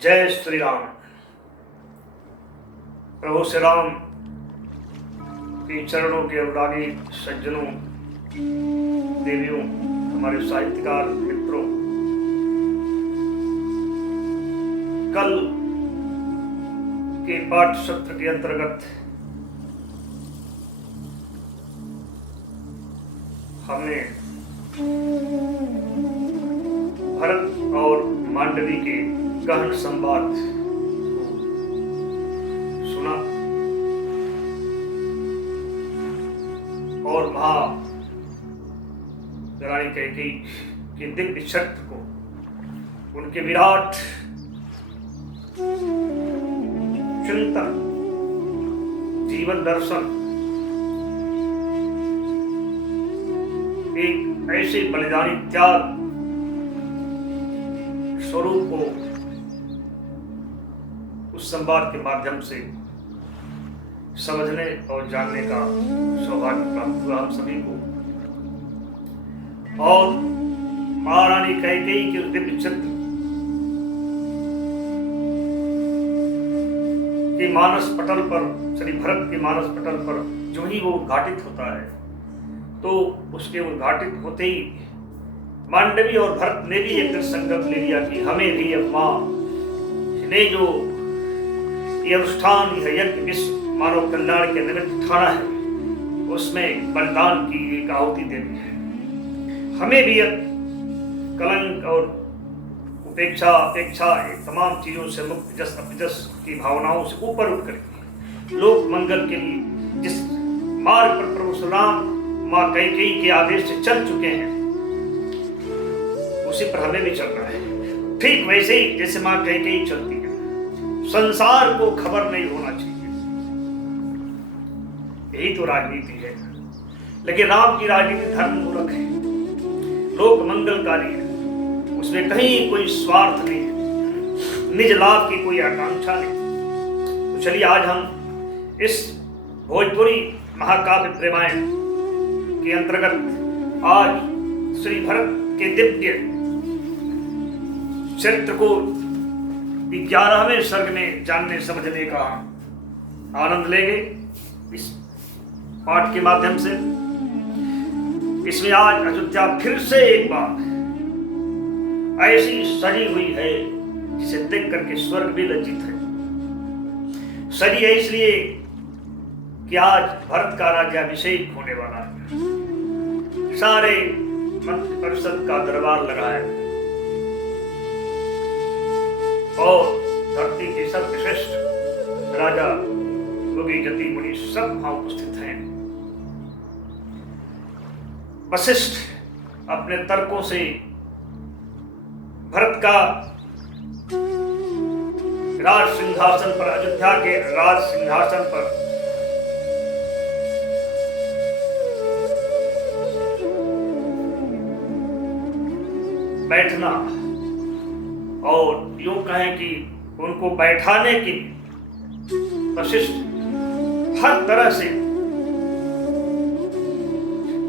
जय श्री राम। प्रभु श्री राम के चरणों के अनुरागी सज्जनों, देवियों, हमारे साहित्यकार मित्रों, कल के पाठ सत्र के अंतर्गत हमने भरत और मांडवी के गहन संवाद सुना और महारानी कैकेयी के दिव्य चरित्र को, उनके विराट चिंतन, जीवन दर्शन, एक ऐसे बलिदानी त्याग स्वरूप को उस संवाद के माध्यम से समझने और जानने का सौभाग्य प्राप्त हुआ हम सभी को। और महारानी कैकेयी के दिव्य चित्र के मानस पटल पर, श्री भरत के मानस पटल पर जो ही वो उद्घाटित होता है, तो उसके उद्घाटित होते ही मांडवी और भरत ने भी एक संकल्प ले लिया कि हमें भी अब माँ ने जो ये अनुष्ठान, यह यज्ञ विश्व मानव कल्याण के निमित्त ठाना है, उसमें बलिदान की एक आहुति देनी है। हमें भी अब कलंक और उपेक्षा, अपेक्षा, तमाम चीजों से मुक्त, जस अपजस की भावनाओं से ऊपर उठ कर लोक मंगल के लिए जिस मार्ग पर प्रभु श्री राम माँ कैकेयी के आदेश से चल चुके हैं, उसी पर हमें भी चलना है। ठीक वैसे ही जैसे माँ कैकेयी चलती है, संसार को खबर नहीं होना चाहिए, यही तो राजनीति है। लेकिन राम की राजनीति धर्म मूलक है, लोक मंगलकारी है, उसमें कहीं कोई स्वार्थ नहीं है, निज लाभ की कोई आकांक्षा नहीं। तो चलिए आज हम इस भोजपुरी महाकाव्य प्रेमायण के अंतर्गत आज श्री भरत के दिव्य चरित्र को 11वें सर्ग में जानने समझने का आनंद लेंगे इस पाठ के माध्यम से। इसमें आज अयोध्या फिर से एक बार ऐसी सजी हुई है जिसे देख करके स्वर्ग भी लज्जित है। सजी है इसलिए कि आज भरत का राज्याभिषेक होने वाला है। सारे मंत्री परिषद का दरबार लगा है और धरती के सब श्रेष्ठ राजा, योगी, जति, मुनि सब वहां उपस्थित हैं। वशिष्ठ अपने तर्कों से भरत का राज सिंहासन पर, अयोध्या के राज सिंहासन पर बैठना और यूं कहें कि उनको बैठाने के लिए वशिष्ठ हर तरह से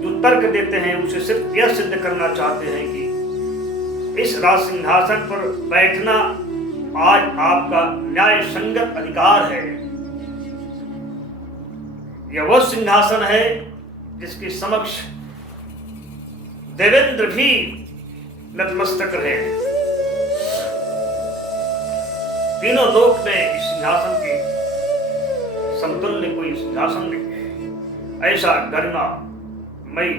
जो तर्क देते हैं, उसे सिर्फ यह सिद्ध करना चाहते हैं कि इस राज सिंहासन पर बैठना आज आपका न्याय संगत अधिकार है। यह वह सिंहासन है जिसके समक्ष देवेंद्र भी नतमस्तक रहे। तीनों लोक में इस सिंहासन के समतुल्य कोई सिंहासन नहीं है। ऐसा गरिमामयी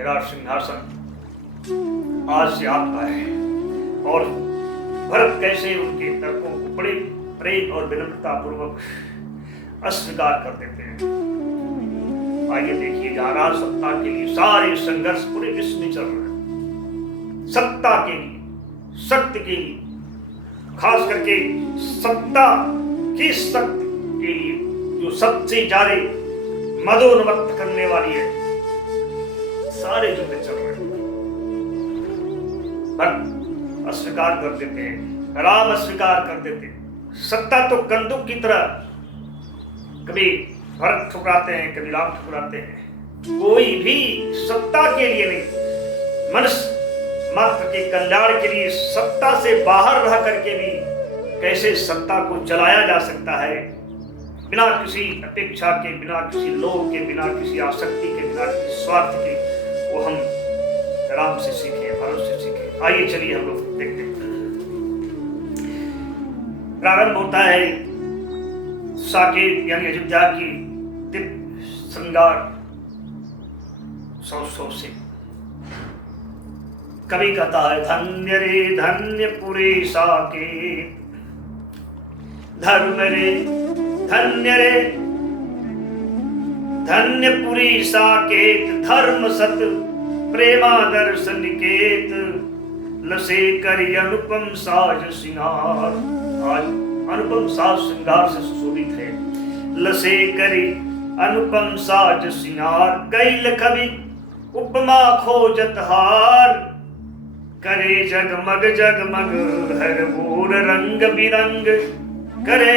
राज सिंहासन आज से आपका है। और भरत कैसे उनके तर्कों को बड़े प्रेम और विनम्रता पूर्वक अस्वीकार कर देते हैं। आइए देखिए, जहां राज सत्ता के लिए सारे संघर्ष पूरे विश्व में चल रहे हैं, सत्ता के लिए, शक्ति के लिए, खास करके सत्ता की शक्ति के लिए जो सबसे ज्यादा मदोन्मत्त करने वाली है, सारे युद्ध चल रहे हैं। भरत अस्वीकार कर देते हैं, राम अस्वीकार कर देते हैं। सत्ता तो कंदुक की तरह कभी भरत ठुकराते हैं, कभी राम ठुकराते हैं। कोई भी सत्ता के लिए नहीं, मनुष्य मात्र के कल्याण के लिए सत्ता से बाहर रह करके भी कैसे सत्ता को चलाया जा सकता है बिना किसी अपेक्षा के, बिना किसी लोभ के, बिना किसी आसक्ति के, बिना किसी स्वार्थ के, वो हम राम से सीखे, भरत से सीखे। आइए चलिए हम लोग देखते हैं। प्रारंभ होता है साकेत यानी अयोध्या की दिव्य श्रृंगार सौ से। कवि कहता है धन्य रे धन्य पुरे साकेत, धर्म रे धन्य रे धन्य पुरी साकेत, धर्म सत प्रेमादर्श निकेत, लसे करी अनुपम साज सिंगार। आज अनुपम साज श्रृंगार से सुशोभित है। लसे करी अनुपम साज सिंगार, कैल कवि उपमा खोजत हार, करे जगमग जगमग हर बोर रंग बिरंग, करे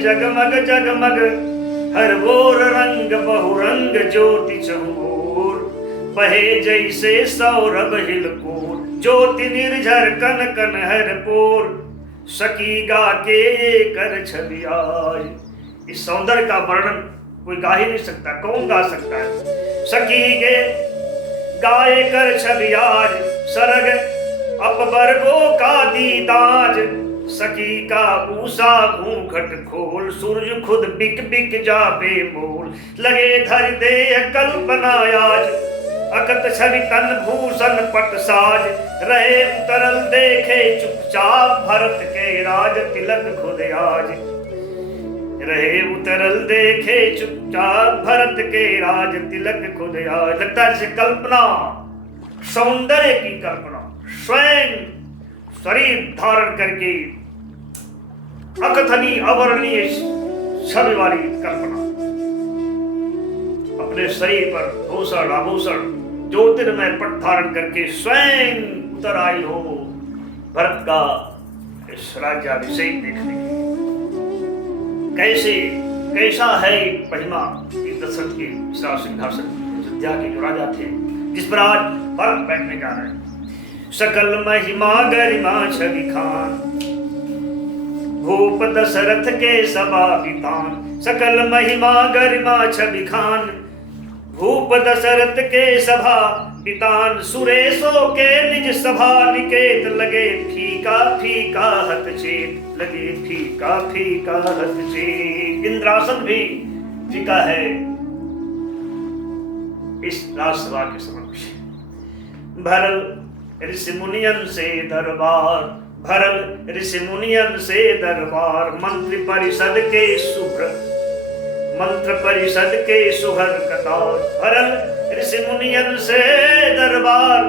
जगमग जगमग हर बोर रंग बहुरंग, ज्योति चहुर बहे जैसे सौरभ हिलकोर, ज्योति निर्झर कन कन हर पोर, सकी गा के कर छवि आज। इस सौंदर्य का वर्णन कोई गा ही नहीं सकता, कौन गा सकता है। सकी गे गाए कर छवि आज, सरग अपवर्गों का दीदाज, सकी का ऊषा घूंघट खोल, सूरज खुद बिक बिक जाबे मोल, लगे धर दे कल्पना आज, अकत छवि तन भूषण पट साज, रहे उतरल देखे चुपचाप भरत के राज, तिलक खुद आज रहे उतरल देखे चुपचाप भरत के राज, तिलक खुद आज। लगता है जैसे कल्पना, सौंदर्य की कल्पना, स्वयं शरीर धारण करके अकथनीय अवर्णनीय छवि वाली कल्पना, अपने शरीर पर भूषण आभूषण ज्योतिर्मय पट धारण करके स्वयं उतर आई हो भरत का इस राज्याभिषेक देखने के। कैसा है महिमा इस दशरथ के सिंहासन, अयोध्या के जो राजा थे जिस पर आज भरत बैठने जा रहे हैं। सकल महिमा गरिमा छवि खान, भूप दशरथ के सभा वितान, सकल महिमा गरिमा छवि खान, भूप दशरथ के सभा वितान, सुरेशों के निज सभा निकेत, लगे फीका फीका हत चेत, लगे फीका फीका हत चेत। इंद्रासन भी फीका है इस राजसभा के समक्ष। भरल ऋषि मुनियन से दरबार, भरल ऋषि मुनियन से दरबार, मंत्री परिषद के शुभ्र, मंत्र परिषद के सुहर कतार, भरल ऋषि मुनियन से दरबार,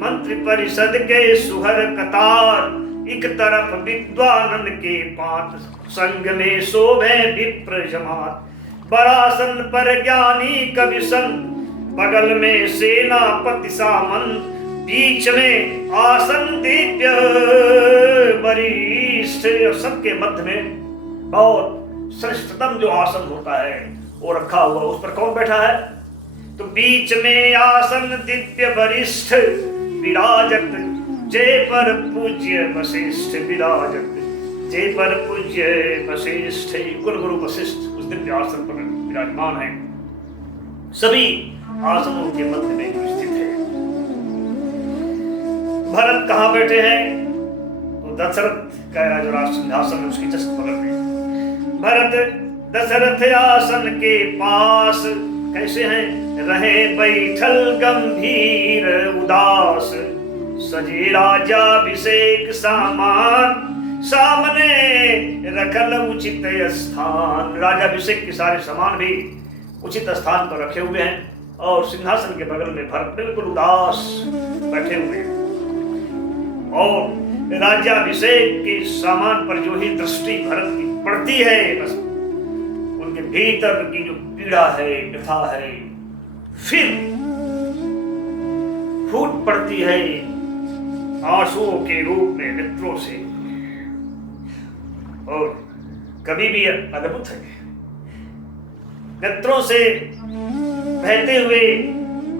मंत्री परिषद के सुहर कतार, एक तरफ विद्वानन के पात, संग में शोभे विप्र जमात, बरासन पर ज्ञानी कवि संत, बगल में सेनापति सामंत, बीच में आसन दिव्य वरिष्ठ। सबके मध्य में बहुत श्रेष्ठतम जो आसन होता है वो रखा हुआ, उस पर कौन बैठा है? तो बीच में आसन दिव्य वरिष्ठ, विराजत जय पर पूज्य वशिष्ठ, विराजत जय पर पूज्य वशिष्ठ। कुल गुरु वशिष्ठ उस दिव्य आसन पर विराजमान है, सभी आसनों के मध्य में स्थित है। भरत कहाँ बैठे हैं? तो दशरथ का जो राज सिंहासन उसकी जस्ट बगल में। भरत दशरथ आसन के पास कैसे हैं? रहे बैठल गंभीर उदास, सजे राजाभिषेक सामान, सामने रखल उचित स्थान। राजाभिषेक के सारे सामान भी उचित स्थान पर रखे हुए हैं और सिंहासन के बगल में भरत बिल्कुल उदास बैठे हुए हैं। और राज्याभिषेक के सामान पर जो ही दृष्टि भरत की पड़ती है, बस उनके भीतर की जो पीड़ा है, व्यथा है, फिर फूट पड़ती है आंसुओं के रूप में नेत्रों से। और कभी भी अद्भुत है, नेत्रों से बहते हुए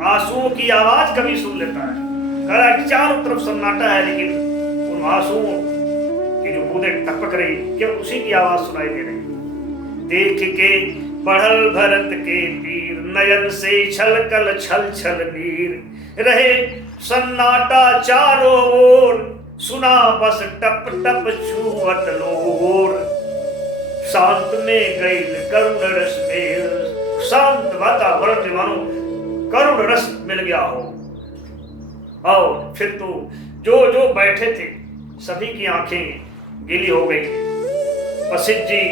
आंसुओं की आवाज कभी सुन लेता है। कह रहा है कि चारों तरफ सन्नाटा है, लेकिन उन आंसुओं की जो बूंदें टपक रही, केवल उसी की आवाज सुनाई दे रही। देख के बढ़ल भरत के तीर, नयन से छलकल छल छल नीर। रहे सन्नाटा चारों ओर, सुना बस टप टप छुअत लोर। शांत में गईल करुण रस मेल, शांत वातावरण में मानो करुण रस मिल गया हो। और फिर तो जो जो बैठे थे सभी की आंखें गीली हो गई। वशिष्ठ जी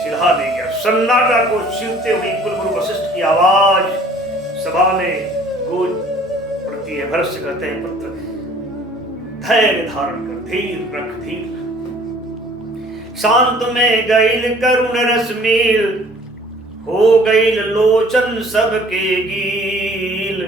सिधा दे गया। सन्नाटा को चीरते हुए कुलगुरु वशिष्ठ की आवाज सभा में गूंज पड़ती है। भरत कहते हैं, पुत्र धैर्य धारण कर, धीर रख, धीर। शांत में गईल करुण रस मील, हो गईल लोचन सबके गील।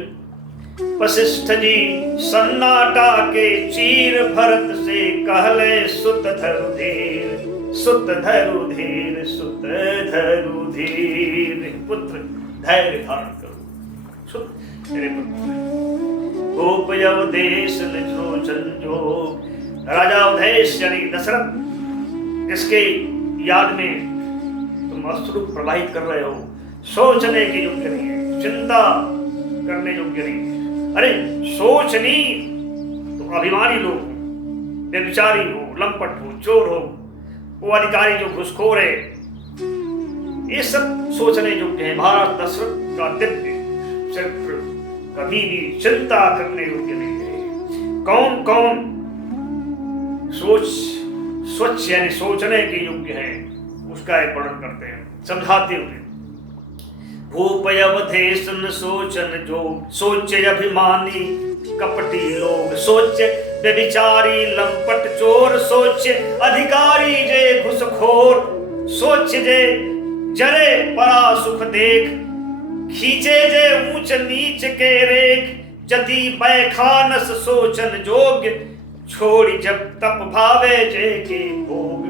वशिष्ठ जी सन्नाटा के चीर, भरत से कहले सुत धरु धीर, सुत धरु धीर, सुत धरु धीर। पुत्र धैर्य धारण करो, सुत मेरे पुत्र। गोप अवधेश लोचन जो, राजा अवधेश यानी दशरथ, जिसके याद में तुम अश्रु प्रवाहित कर रहे हो, सोचने के योग्य नहीं है, चिंता करने योग्य नहीं है। अरे सोचनी तो अभिमानी लोग हो, व्यभिचारी हो, लंपट हो, चोर हो, वो अधिकारी जो घुसखोर है, ये सब सोचने योग्य है। महाराज दशरथ का दिव्य चरित्र कभी भी चिंता करने योग्य नहीं है। कौन कौन स्वच्छ यानी सोचने के योग्य है, उसका एक वर्णन करते हैं समझाते हुए। भूप अवधेश सोचन जो, सोचे अभिमानी कपटी लोग, सोचे व्यभिचारी लंपट चोर, सोचे अधिकारी जे घुसखोर, सोचे जे जरे परा सुख देख, खींचे जे ऊंच नीच के रेख। जति बैखानस सोचन जोग्य, छोड़ी जब तप भावे जे के भोग।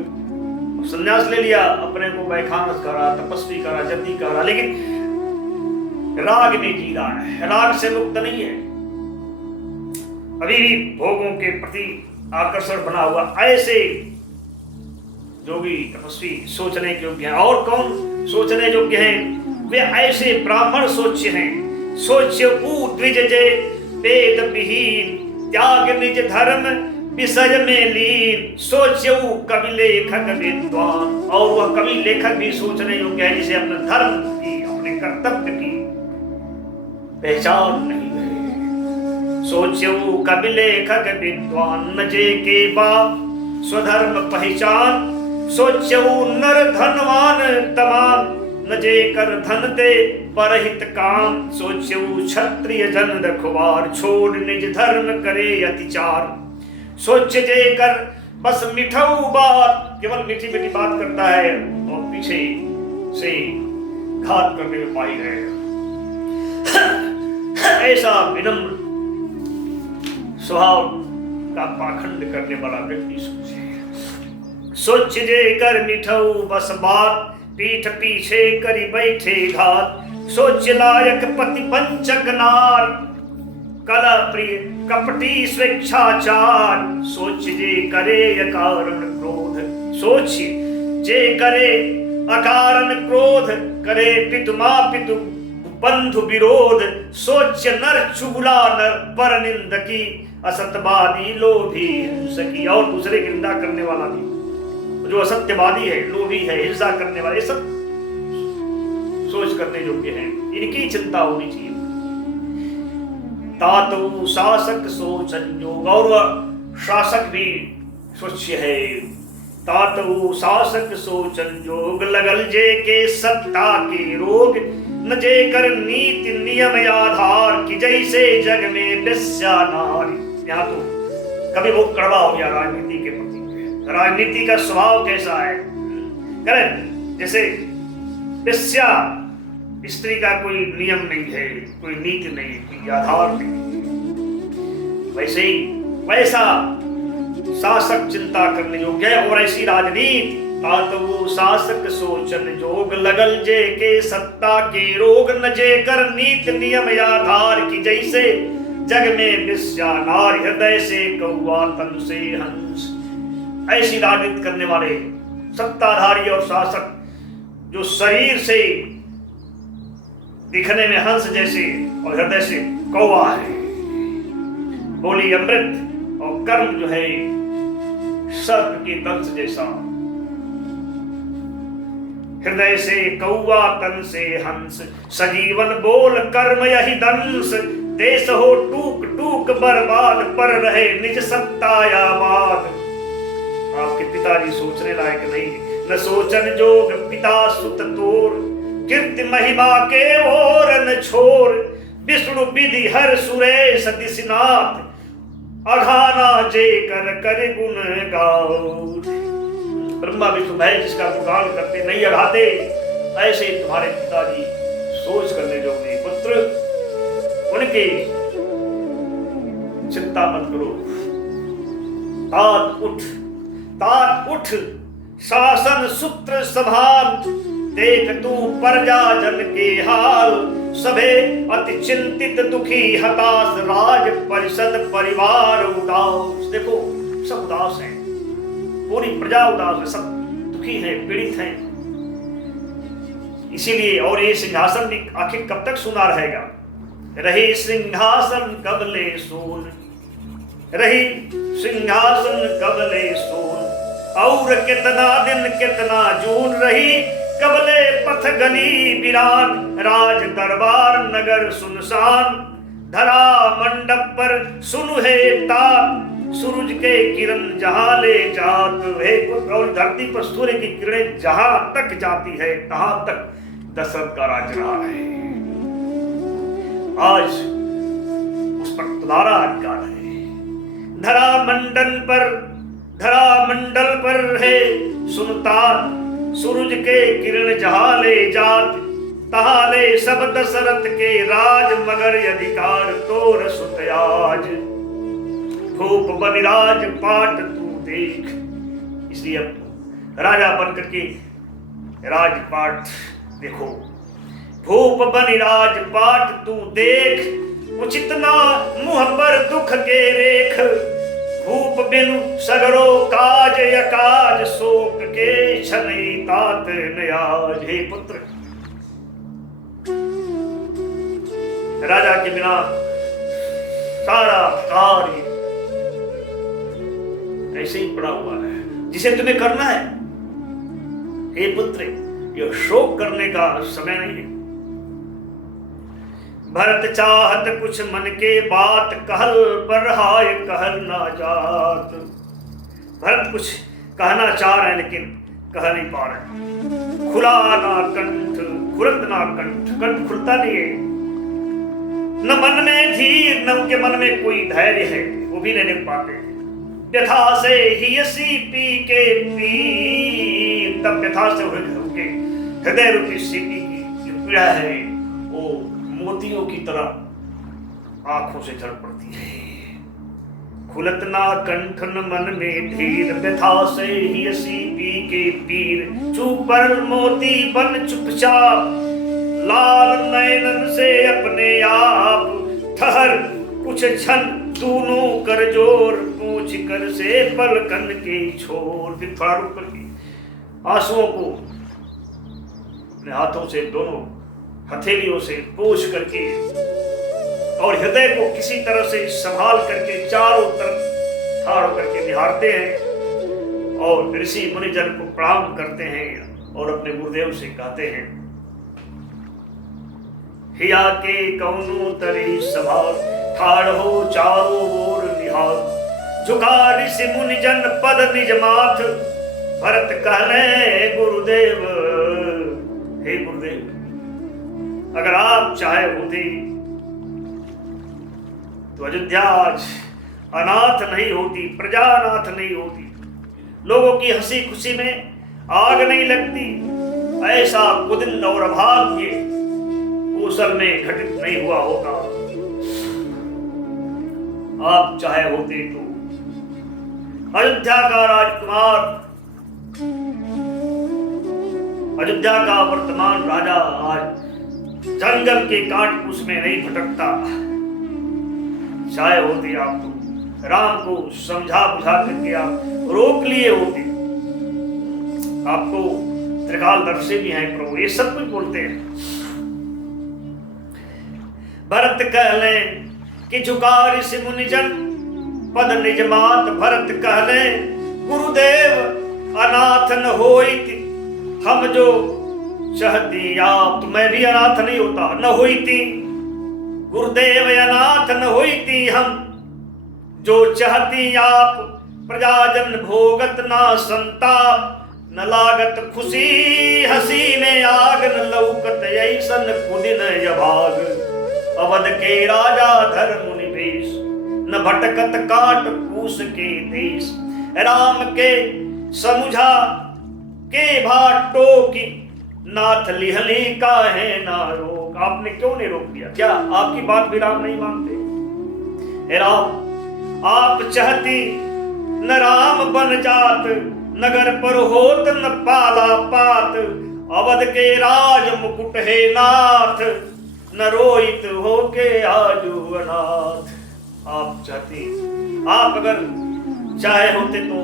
संन्यास ले लिया, अपने को बैखानस करा, तपस्वी करा, जति करा, लेकिन राग में जी रहा है, राग से मुक्त नहीं है, अभी भी भोगों के प्रति आकर्षण बना हुआ। ऐसे जोगी तपस्वी सोचने के योग्य हैं। और कौन सोचने योग्य हैं? वे ऐसे ब्राह्मण सोच्य हैं। सोच्य ऊ द्विज जे वेद विहीन, त्याग निज धर्म विषय में लीन। सोच्य ऊ कवि लेखक विद्वान, और वह कवि लेखक भी सोचने योग्य है, जिसे अपने धर्म की, अपने कर्तव्य की पहचान नहीं है। सोच्यऊ कवि लेखक विद्वान, न जे के बा स्वधर्म पहचान। सोच्यऊ नर धनवान तमाम, न जे कर धन दे परहित काम। सोच्यऊ क्षत्रिय जन रखवार, छोड़ निज धर्म करे अतिचार। सोच जे कर बस मिठऊ बात, केवल मीठी मीठी बात करता है और पीछे से घात करने में पाई रहेगा। ऐसा विनम्र स्वभाव का पाखंड करने वाला व्यक्ति सोचे। सोच जे कर मिठऊ बस बात, पीठ पीछे करी बैठे घात। सोच लायक पति पंचक नार, कला प्रिय कपटी स्वेच्छाचार। सोच जे करे अकारण क्रोध, सोच जे करे अकारण क्रोध। करे पितु माँ पितु बंधु विरोध। सोच नर चुगला नर पर निंदकी, असत्यवादी लोभी हिंसकी। और दूसरे की निंदा करने वाला भी, जो असत्यवादी है, लोभी है, हिंसा करने वाले, सब सोच करने योग्य हैं, इनकी चिंता होनी चाहिए। तातु शासक सोचन योग, और वह शासक भी स्वच्छ है। तातु शासक सोचन योग, लगल जे के सत्ता के रोग। न जे कर नीति नियम आधार, की जैसे जग में बेस्या नारी। यहाँ तो कभी बहुत कड़वा हो गया राजनीति के प्रति। राजनीति का स्वभाव कैसा है? करें जैसे बेस्या, स्त्री का कोई नियम नहीं है, कोई नीति नहीं, कोई आधार नहीं। वैसे ही वैसा शासक चिंता करने योग्य है। और ऐसी राजनीति, तातु शासक सोचन जोग। लगल जे के सत्ता के रोग। न जे कर नीति नियम आधार, की जैसे जग में विस्या नार। हृदय से कौआ तन से हंस, ऐसी राजनीति करने वाले सत्ताधारी और शासक जो शरीर से दिखने में हंस जैसे और हृदय से कौवा है, बोली अमृत और कर्म जो है सर्प की दंश जैसा। हृदय से कौवा तन से हंस, सजीवन बोल कर्म यही दंश। देश हो टूक टूक बर्बाद, पर रहे निज सत्तायावाद। आपके पिताजी सोचने लायक नहीं, न सोचन जोग पिता सुत तोर। कीर्ति महिमा के ओर न छोर, विष्णु विधि हर सुरेश दिशनाथ। अघाना जे कर कर गुण गाओ। ब्रह्मा विष्णु महेश जिसका गुणगान करते नहीं अघाते, ऐसे तुम्हारे पिताजी सोच करने जो नहीं पुत्र, उनकी चिंता मत करो। तात उठ शासन सूत्र संभाल। देख तू प्रजा जन के हाल, सभे अति चिंतित दुखी हताश। राज परिषद परिवार उदास। देखो सब उदास हैं, पूरी प्रजा उदास है, सब दुखी हैं, पीड़ित हैं। इसीलिए और ये सिंहासन भी आखिर कब तक सुना रहेगा? रही सिंहासन कबले सोन, रही सिंहासन कबले सोन। और कितना दिन कितना जून रही, कबले पथ गली बिरान। राज दरबार नगर सुनसान, धरा मंडप पर सुनु है तात। सूरज के किरण जहां ले जात है, और धरती पर सूर्य की किरणें जहां तक जाती है तहां तक दशरथ का राज रहा है। आज उस पर तुम्हारा अधिकार है। धरा मंडल पर है सुनता। सूरज के किरण जहां ले जात, तहां ले सब दशरथ के राज। मगर अधिकार तोर सुतयाज, भूप बनिराज पाट तू देख। इसलिए अब राजा बन करके राजपाट देखो। भूप बनिराज पाट तू देख, उचित ना मुह पर दुख के रेख। भूप बिनु सगरो काज अकाज, शोक के छनई तात नयाज। हे पुत्र, राजा के बिना सारा कार्य ऐसे ही पड़ा हुआ है जिसे तुम्हें करना है। हे पुत्र, यह शोक करने का समय नहीं है। भरत चाहत कुछ मन के बात, कहल पर हाय कहल ना जात। भरत कुछ कहना चाह रहे हैं लेकिन कह नहीं पा रहे। खुला ना कंठ खुलत ना कंठ, कंठ खुलता नहीं है। न मन में धीर, न उनके मन में कोई धैर्य है, वो भी नहीं लिख पाते। व्यथा से हियसी पी के पी, तब व्यथा से उनके हृदय रूपी सीपी की जो पीड़ा है वो मोतियों की तरह आंखों से झड़ पड़ती है। खुलत ना कंठ न मन में धीर, व्यथा से हियसी पी के पीर। चुप पर मोती बन चुपचाप, लाल नयनन से अपने आप। ठहर कुछ क्षण दोनों कर जोर, पूछ कर से पलकन के छोर। फिर थोड़ा रुक करके आंसुओं को अपने हाथों से, दोनों हथेलियों से पोंछ करके और हृदय को किसी तरह से संभाल करके चारों तरफ ठाड़ करके निहारते हैं और ऋषि मुनिजन को प्रणाम करते हैं और अपने गुरुदेव से कहते हैं, हिया के कौनो तरी संभाल, ठाड़ हो चारों ओर निहार। झुका ऋषि मुनिजन पद निज माथ, भरत कहले गुरुदेव, हे गुरुदेव, अगर आप चाहे होते तो अयोध्या आज अनाथ नहीं होती, प्रजा अनाथ नहीं होती, लोगों की हंसी खुशी में आग नहीं लगती। ऐसा कुदिन और अभाग्य कौशल में घटित नहीं हुआ होगा। आप चाहे होते तो अयोध्या का राजकुमार, अयोध्या का वर्तमान राजा आज जंगल के काट कुछ में नहीं भटकता। चाहे होते आप तो राम को समझा बुझा करके आप रोक लिए होते। आपको त्रिकालदर्शी भी हैं प्रभु, ये सब कुछ बोलते हैं। भरत कहले कि झुका ऋषि मुनिजन पद निज मात, भरत कहले गुरुदेव अनाथ न होइति, हम जो चाहती आप, तो मैं भी अनाथ नहीं होता, न होइति गुरुदेव अनाथ न होइति, हम जो चाहती आप, प्रजाजन भोगत ना संताप, न लागत खुशी हसी में आग, न लौकत ऐसन कुदिन यभाग, अवध के राजा धर्म मुनि भेष, न भटकत काट कूस के देश, राम के समुझा के भाटो की, नाथ लिहली का है ना रोक। आपने क्यों नहीं रोक दिया? क्या आपकी बात भी राम नहीं मानते? राम आप चाहती न राम बन जात, नगर पर होत न पाला पात, अवध के राज मुकुट है नाथ, न रोहित हो के आजू अनाथ। आप चाहती, आप अगर चाहे होते तो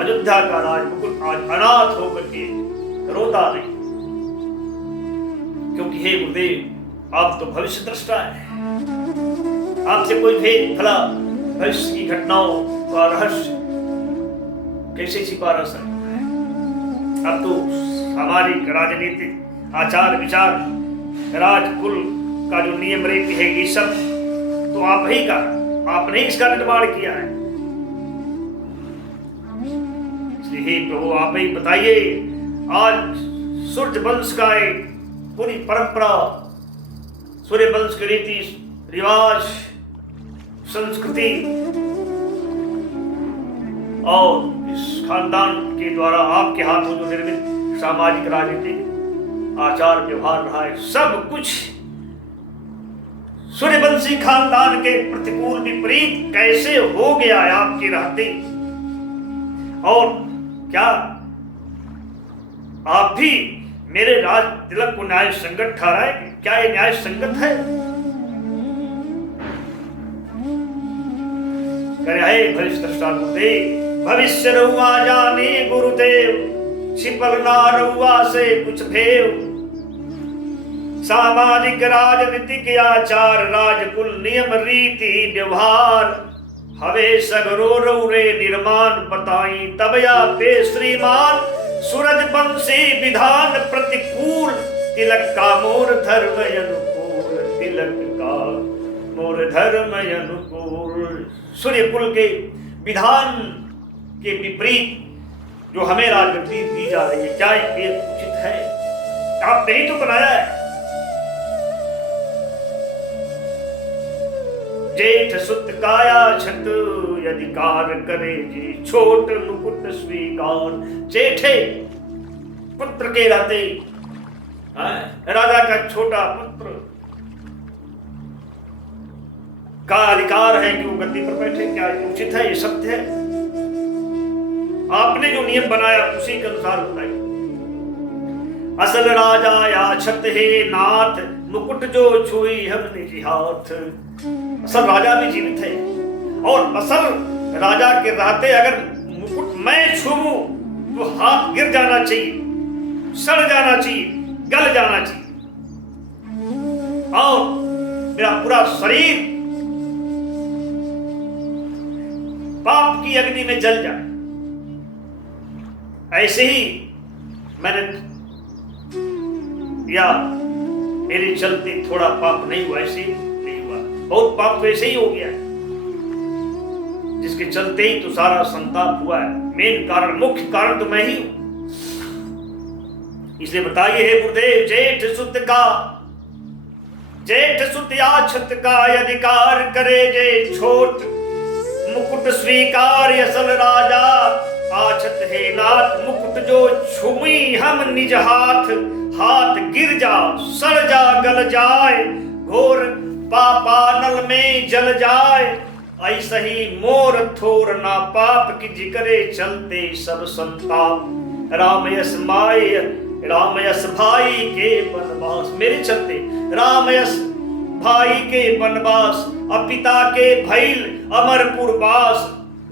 अयोध्या का राज मुकुट आज अनाथ होकर के रोता नहीं, क्योंकि हे गुरुदेव आप तो भविष्य दृष्टा है, आपसे कोई भेद भला भविष्य की घटनाओं का रहस्य कैसे छिपा रह सकता है? अब तो सामाजिक राजनीतिक आचार विचार राजकुल का जो नियम रीति है ये सब तो आप ही का, आपने इसका निर्माण किया है। इसलिए प्रभु आप ही बताइए, आज सूर्य वंश का एक पूरी परंपरा, सूर्य वंश के रीति रिवाज संस्कृति और इस खानदान के द्वारा आपके हाथों जो निर्मित सामाजिक राजनीतिक आचार व्यवहार रहा है, सब कुछ सूर्यवंशी खानदान के प्रतिकूल विपरीत कैसे हो गया है आपके रहते। और क्या आप भी मेरे राज तिलक को न्याय संगत ठहराए? क्या ये न्याय संगत है? करे भविष्य दृष्टा गुरुदेव, भविष्य रहुआ जाने गुरुदेव, छिपल ना रहुआ से कुछ भेव, सामाजिक राजनीतिक आचार राजकुल नियम रीति व्यवहार, हवे सगरो रौरे निर्माण बताई, तब या पे श्रीमान सूरज वंशी विधान प्रतिकूल, तिलक का मोर धर्म अनुकूल, तिलक का मोर धर्म अनुकूल। सूर्य कुल के विधान के विपरीत जो हमें राजगद्दी दी जा रही है, क्या ये उचित है? आपने ही तो बनाया है। जेठ सुत काया छत अधिकार करे जी, छोट नुकुट स्वीकार। जेठे पुत्र के रहते राजा का छोटा पुत्र का अधिकार है कि वो गद्दी पर बैठे, क्या उचित है? ये सत्य है। आपने जो नियम बनाया उसी के अनुसार होता है। असल राजा या छत हे नाथ, मुकुट जो छुई हमने जी हाथ। असल राजा भी जीवित है और असल राजा के रहते अगर मुकुट मैं छूऊं तो हाथ गिर जाना चाहिए, सड़ जाना चाहिए, गल जाना चाहिए और मेरा पूरा शरीर पाप की अग्नि में जल जाए। ऐसे ही मैंने या मेरे चलते थोड़ा पाप नहीं हुआ, ऐसे ही नहीं हुआ, बहुत पाप तो ऐसे ही हो गया है, जिसके चलते ही तो सारा संताप हुआ है। मेन कारण, मुख्य कारण तो मैं ही हूं। इसलिए बताइए हे गुरुदेव, जेठ सुत का, जेठ सुत या छत का अधिकार करे जे छोट, मुकुट स्वीकार असल राजा आछत है नाथ। मुकुट जो छुमी हम निज हाथ, हाथ गिर जा सड़ जा गल जाए, घोर पापानल में जल जाए। ऐसा ही मोर थोर ना पाप की जिक्रे चलते सब संताप। Ram yes my Ram yes भाई के वनवास, मेरे चलते राम यस भाई के वनवास, अब पिता के भैल अमरपुर बास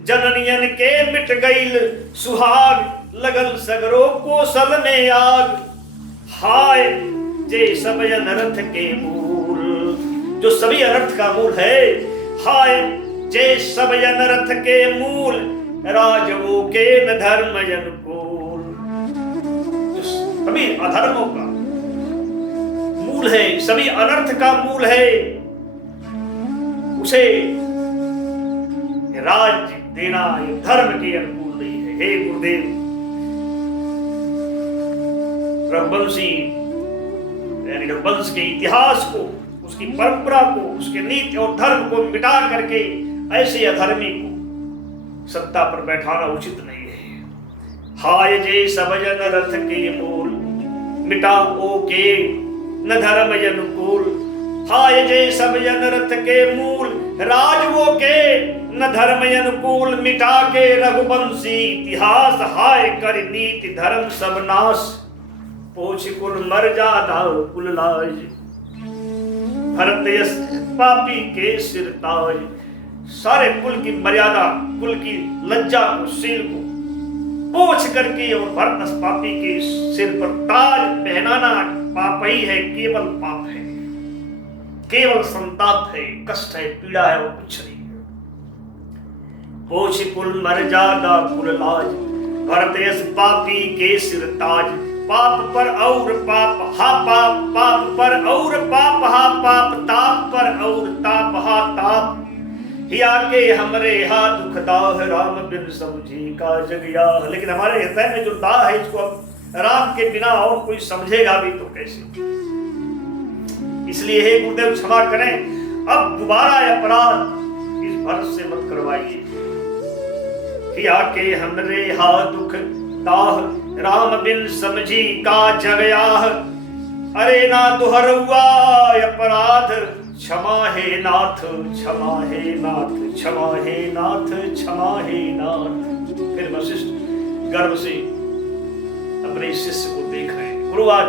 जननियन के मिट गईल सुहाग, लगल सगरो कोसल में आग। हाय जे सब अनर्थ के मूल, जो सभी अनर्थ का मूल है। हाय जे सब अनर्थ के मूल, राजवो के न धर्म अनुकूल। सभी अधर्मों का मूल है, सभी अनर्थ का मूल है, उसे राज्य देना ये धर्म के अनुकूल नहीं है। हे गुरुदेव, रघुवंशी यानी रघुवंश के इतिहास को, उसकी परंपरा को, उसके नीति और धर्म को मिटा करके ऐसे अधर्मी को सत्ता पर बैठाना उचित नहीं है। हाय जे सब अनर्थ के मूल, मिटाओ के न धर्म अनुकूल। हाय जे सब अनर्थ के मूल, राजवो के न धर्म अनुकूल। मिटा के रघुवंशी इतिहास, हाय कर नीति धर्म सब नाश। पोछ कुल मर्यादा कुल लाज, भरत यश पापी के सिर ताज। सारे कुल की मर्यादा, कुल की लज्जा को, शील को पोछ करके और भरत पापी के सिर पर ताज पहनाना पाप ही है, केवल पाप है, केवल संताप है, कष्ट है, पीड़ा है और कुछ नहीं है। पोछ कुल मर्यादा कुल लाज, भरत यश पापी के सिर ताज। पाप पर और पाप हा पाप, पाप पर और पाप हा पाप, ताप पर और ताप हा ताप। हिया के हमरे हा दुख दाह, राम बिन समझी का जगिया। लेकिन हमारे हृदय में जो दाह है, इसको अब राम के बिना और कोई समझेगा भी तो कैसे। इसलिए हे गुरुदेव क्षमा करें, अब दोबारा अपराध इस भरत से मत करवाइए। हिया के हमरे हा दुख दाह, राम बिन समझी का जगयाह। अरे ना दोहरुआ अपराध, क्षमा हे नाथ, क्षमा हे नाथ, क्षमा हे नाथ, क्षमा हे नाथ। फिर वशिष्ठ गर्व से अपने शिष्य को देख रहे हैं। गुरु आज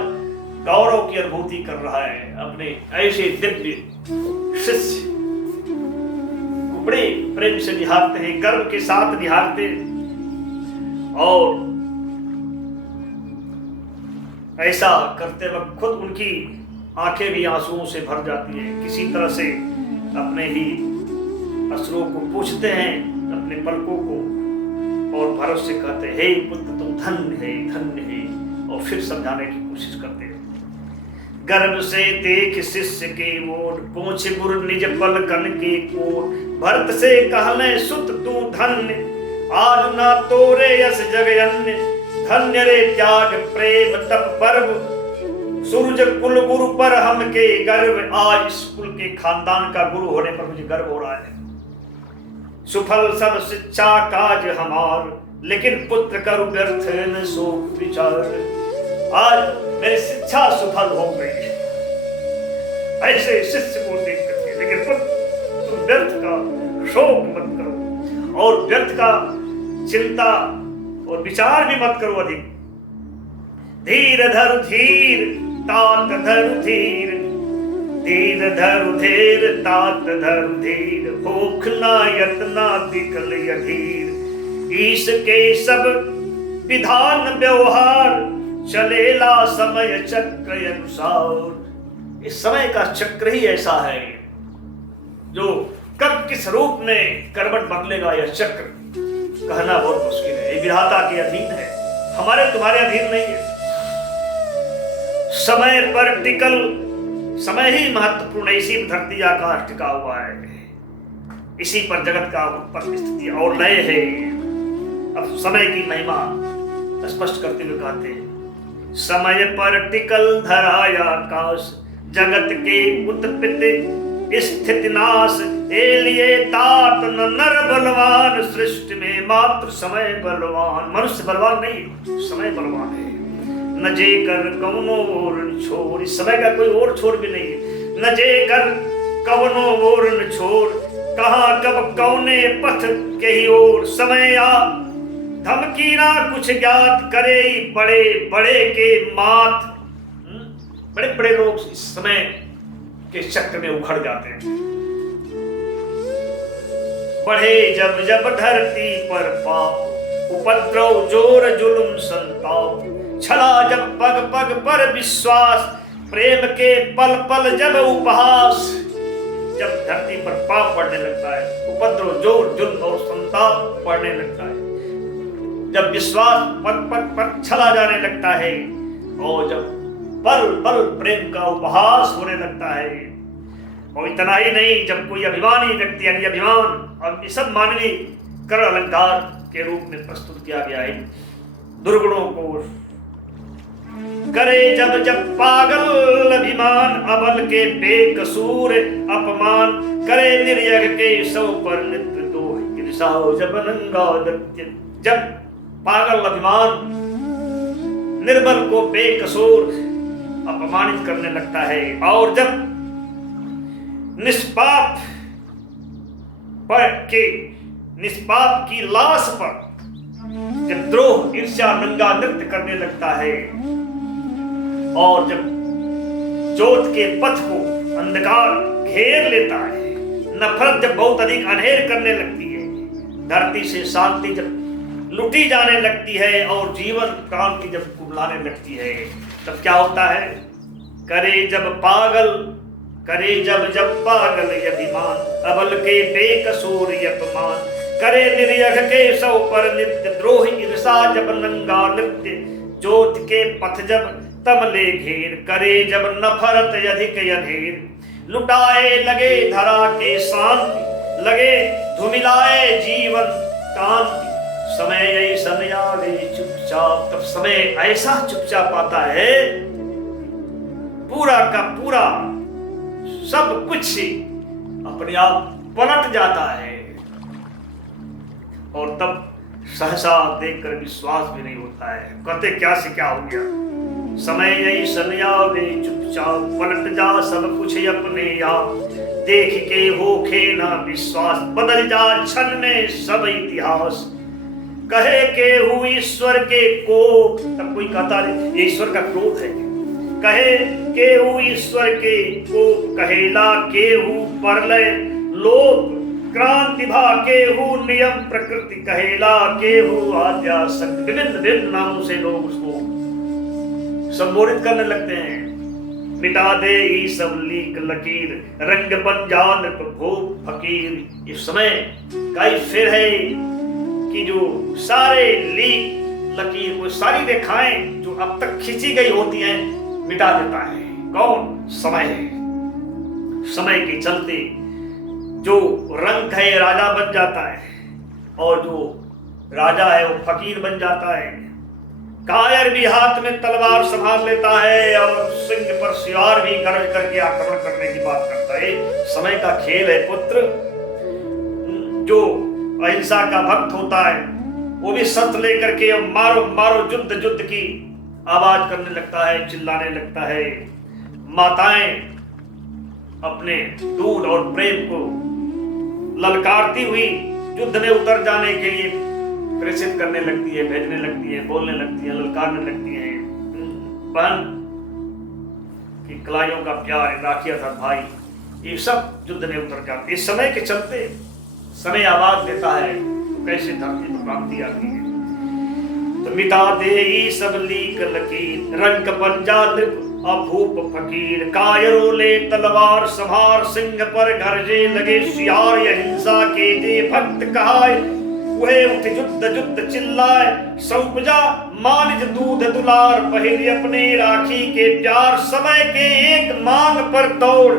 गौरव की अनुभूति कर रहा है अपने ऐसे दिव्य शिष्य को, बड़े प्रेम से निहारते हैं, गर्व के साथ निहारते हैं। और ऐसा करते वक्त खुद उनकी आंखें भी आंसुओं से भर जाती है। किसी तरह से अपने ही अश्रुओं को पूछते हैं, अपने पलकों को, और भरत से कहते हैं, हे पुत्र तुम धन्य है, धन्य है। और फिर समझाने की कोशिश करते हैं। गर्भ से देख शिष्य के ओर, पहुंचे गुरु निज पलकन के कोर। भरत से कहले सुत तू धन्य, आज ना तोरे यस जग अन्य। धन्य रे त्याग प्रेम तप पर्व, सूरज कुल गुरु पर हम के गर्व। आज इस कुल के खानदान का गुरु होने पर मुझे गर्व हो रहा है। सुफल सब शिक्षा काज हमार, लेकिन पुत्र करु व्यर्थ न शोक विचार। आज मेरी शिक्षा सफल हो गई है ऐसे शिष्य को देख करके, लेकिन पुत्र तुम व्यर्थ का शोक मत करो और व्यर्थ का चिंता और विचार भी मत करो अधिक। धीर धरु धीर तात धरु धीर, धीर धरु धीर तात धरु धीर। भूख ना यतना विकल अधीर, ईश के सब विधान व्यवहार। चलेला समय चक्र अनुसार। इस समय का चक्र ही ऐसा है जो कब किस रूप में करवट बदलेगा, यह चक्र कहना बहुत मुश्किल है। ये विधाता के अधीन है, हमारे तुम्हारे अधीन नहीं है। समय पर टिकल, समय ही महत्वपूर्ण है। इसी पर धरती आकाश टिका हुआ है, इसी पर जगत का उत्पत्ति स्थिति और लय है। अब समय की महिमा स्पष्ट करते हुए कहते हैं, समय पर टिकल धराया आकाश। जगत के उत्पत्ति स्थिति नाश, ए लिए तात न नर बलवान। सृष्टि में मात्र समय बलवान, मनुष्य बलवान नहीं, समय बलवान है। न जे कर कौनो ओर छोड़, इस समय का कोई और छोड़ भी नहीं है। न जे कर कौनो ओर न छोड़, कहाँ कब कौने पथ के ही ओर। समय आ धमकी ना कुछ ज्ञात करे, बड़े बड़े के मात। बड़े बड़े लोग इस समय के चक्र में उखड़ जाते हैं। बढ़े जब जब धरती पर पाप, उपद्रव जोर जुल्म संताप, छला जब पग पग पर विश्वास, प्रेम के पल पल जब उपहास। जब धरती पर पाप बढ़ने लगता है, उपद्रव जोर जुल्म और संताप बढ़ने लगता है, जब विश्वास पग पग पर छला जाने लगता है, और जब पल पल प्रेम का उपहास होने लगता है। और इतना ही नहीं, जब कोई अभिमानी व्यक्ति यानी अभिमान और ये सब मानवीय कर अलंकार के रूप में प्रस्तुत किया गया है, दुर्गुणों को करे जब जब पागल अभिमान, अबल के बेकसूर अपमान, करे निर्यग के सौ पर नित्य दोष, ईर्षाओ जब नंगा नृत्य। जब पागल अभिमान निर्बल को बेकसूर अपमानित करने लगता है, और जब निष्पाप की लाश पर जब द्रोह ईर्ष्या नंगा नृत्य करने लगता है, और जब जोत के पथ को अंधकार घेर लेता है, नफरत जब बहुत अधिक अंधेर करने लगती है, धरती से शांति जब लुटी जाने लगती है, और जीवन क्रांति जब कुमलाने लगती है, तब क्या होता है? करे जब जब पागल अभिमान, अबल के बेकसूर अपमान, करे निर्यग के सौ पर नित्य द्रोह, ईर्षा जब नंगा नृत्य, ज्योत के पथ जब तमले घेर, करे जब नफरत अधिक अधेर, लुटाए लगे धरा के शांति, लगे धुमिलाए जीवन कांति, समय ऐसा आवे चुपचाप। तब समय ऐसा चुपचाप आता है, पूरा का पूरा सब कुछ ही अपने आप पलट जाता है, और तब सहसा देखकर विश्वास भी नहीं होता है। कहते क्या से क्या हो गया? समय यही सनयावे चुपचाप, पलट जा सब कुछ अपने आप, देख के होखे ना विश्वास, बदल जा क्षण में सब इतिहास। कहे के हु ईश्वर के कोप, तब कोई कहता है ईश्वर का क्रोध है। कहे के हु ईश्वर के कोप, कहेला के हु परलय लोप, क्रांति भा के हु नियम प्रकृति, कहेला के हु आद्या शक्ति। विभिन्न विभिन्न नामों से लोग उसको संबोधित करने लगते हैं। मिटा दे ही सब लीक लकीर, रंग बन जा नृप भूप फकीर। इस समय कई फिर है कि जो सारे लीक लकीर को, सारी रेखाएं जो अब तक खींची गई होती हैं, मिटा देता है। कौन? समय है। समय के चलते जो रंग है राजा बन जाता है, और जो राजा है वो फकीर बन जाता है। कायर भी हाथ में तलवार संभाल लेता है, और सिंह पर सियार भी गरज करके आक्रमण करने की बात करता है। समय का खेल है पुत्र। जो अहिंसा का भक्त होता है वो भी शस्त्र लेकर के मारो मारो युद्ध युद्ध की आवाज करने लगता है, चिल्लाने लगता है। माताएं अपने दूध और प्रेम को ललकारती हुई युद्ध में उतर जाने के लिए प्रेषित करने लगती है, भेजने लगती है, बोलने लगती है, ललकारने लगती है। बहन की कलाइयों का प्यार, राखी अर्थात भाई, ये सब युद्ध में उतर जाते। इस समय के चलते समय आवाज देता है, तो कैसे धरती पर क्रांति आती है। तो मिटा दे ही सब लीक लकीर, रंग बन जा नृप अभूप फकीर, कायरों ले तलवार संभार, सिंह पर गरजे लगे सियार, अहिंसा के जे भक्त कहाय, वह उठ युद्ध युद्ध चिल्लाए, सौंप जा मानिज दूध दुलार, पहले अपने राखी के प्यार, समय के एक मांग पर दौड़,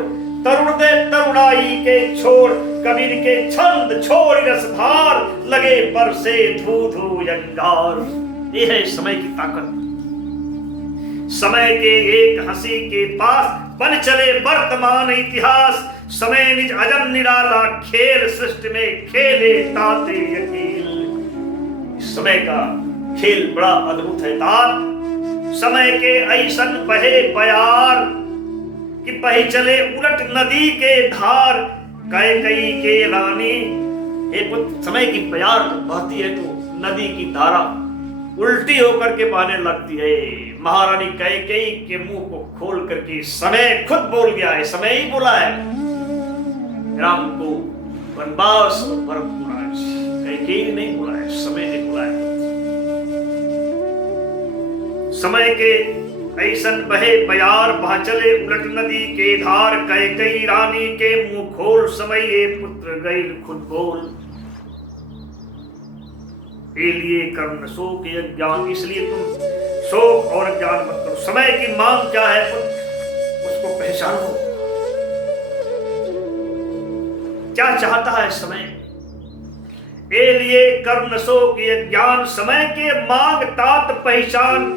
तरुण दे तरुणाई के छोड़, कबीर के छंद छोड़ रसधार, लगे बरसे धू धू अंगार। ये है समय की ताकत। समय के एक हंसी के पास बन चले वर्तमान इतिहास, समय निज अजम निराला खेल सृष्टि में खेले ताते यकील। समय का खेल बड़ा अद्भुत है तात। समय के ऐसन बहे बयार कि बहे चले उलट नदी के धार, कैकई के रानी। हे पुत्र, समय की बयार बहती है तो नदी की धारा उल्टी होकर के बहने लगती है। महारानी कैकेयी के मुंह को खोल करके समय खुद बोल गया है, समय ही बोला है राम को वनवास और भरत महाराज कैकेयी नहीं बुलाए, समय ने बुलाए। समय के ऐसन बहे बयार, बह चले उलट नदी के धार। कैकेयी रानी के मुंह खोल, समय ये पुत्र गैल खुद बोल। के लिए कर्म शोक ये ज्ञान, इसलिए तुम शोक और ज्ञान मत करो। समय की मांग क्या है पुत्र, उसको पहचानो। क्या चाहता है समय, ए लिए कर्म शोक ये ज्ञान। समय के मांग तात पहचान,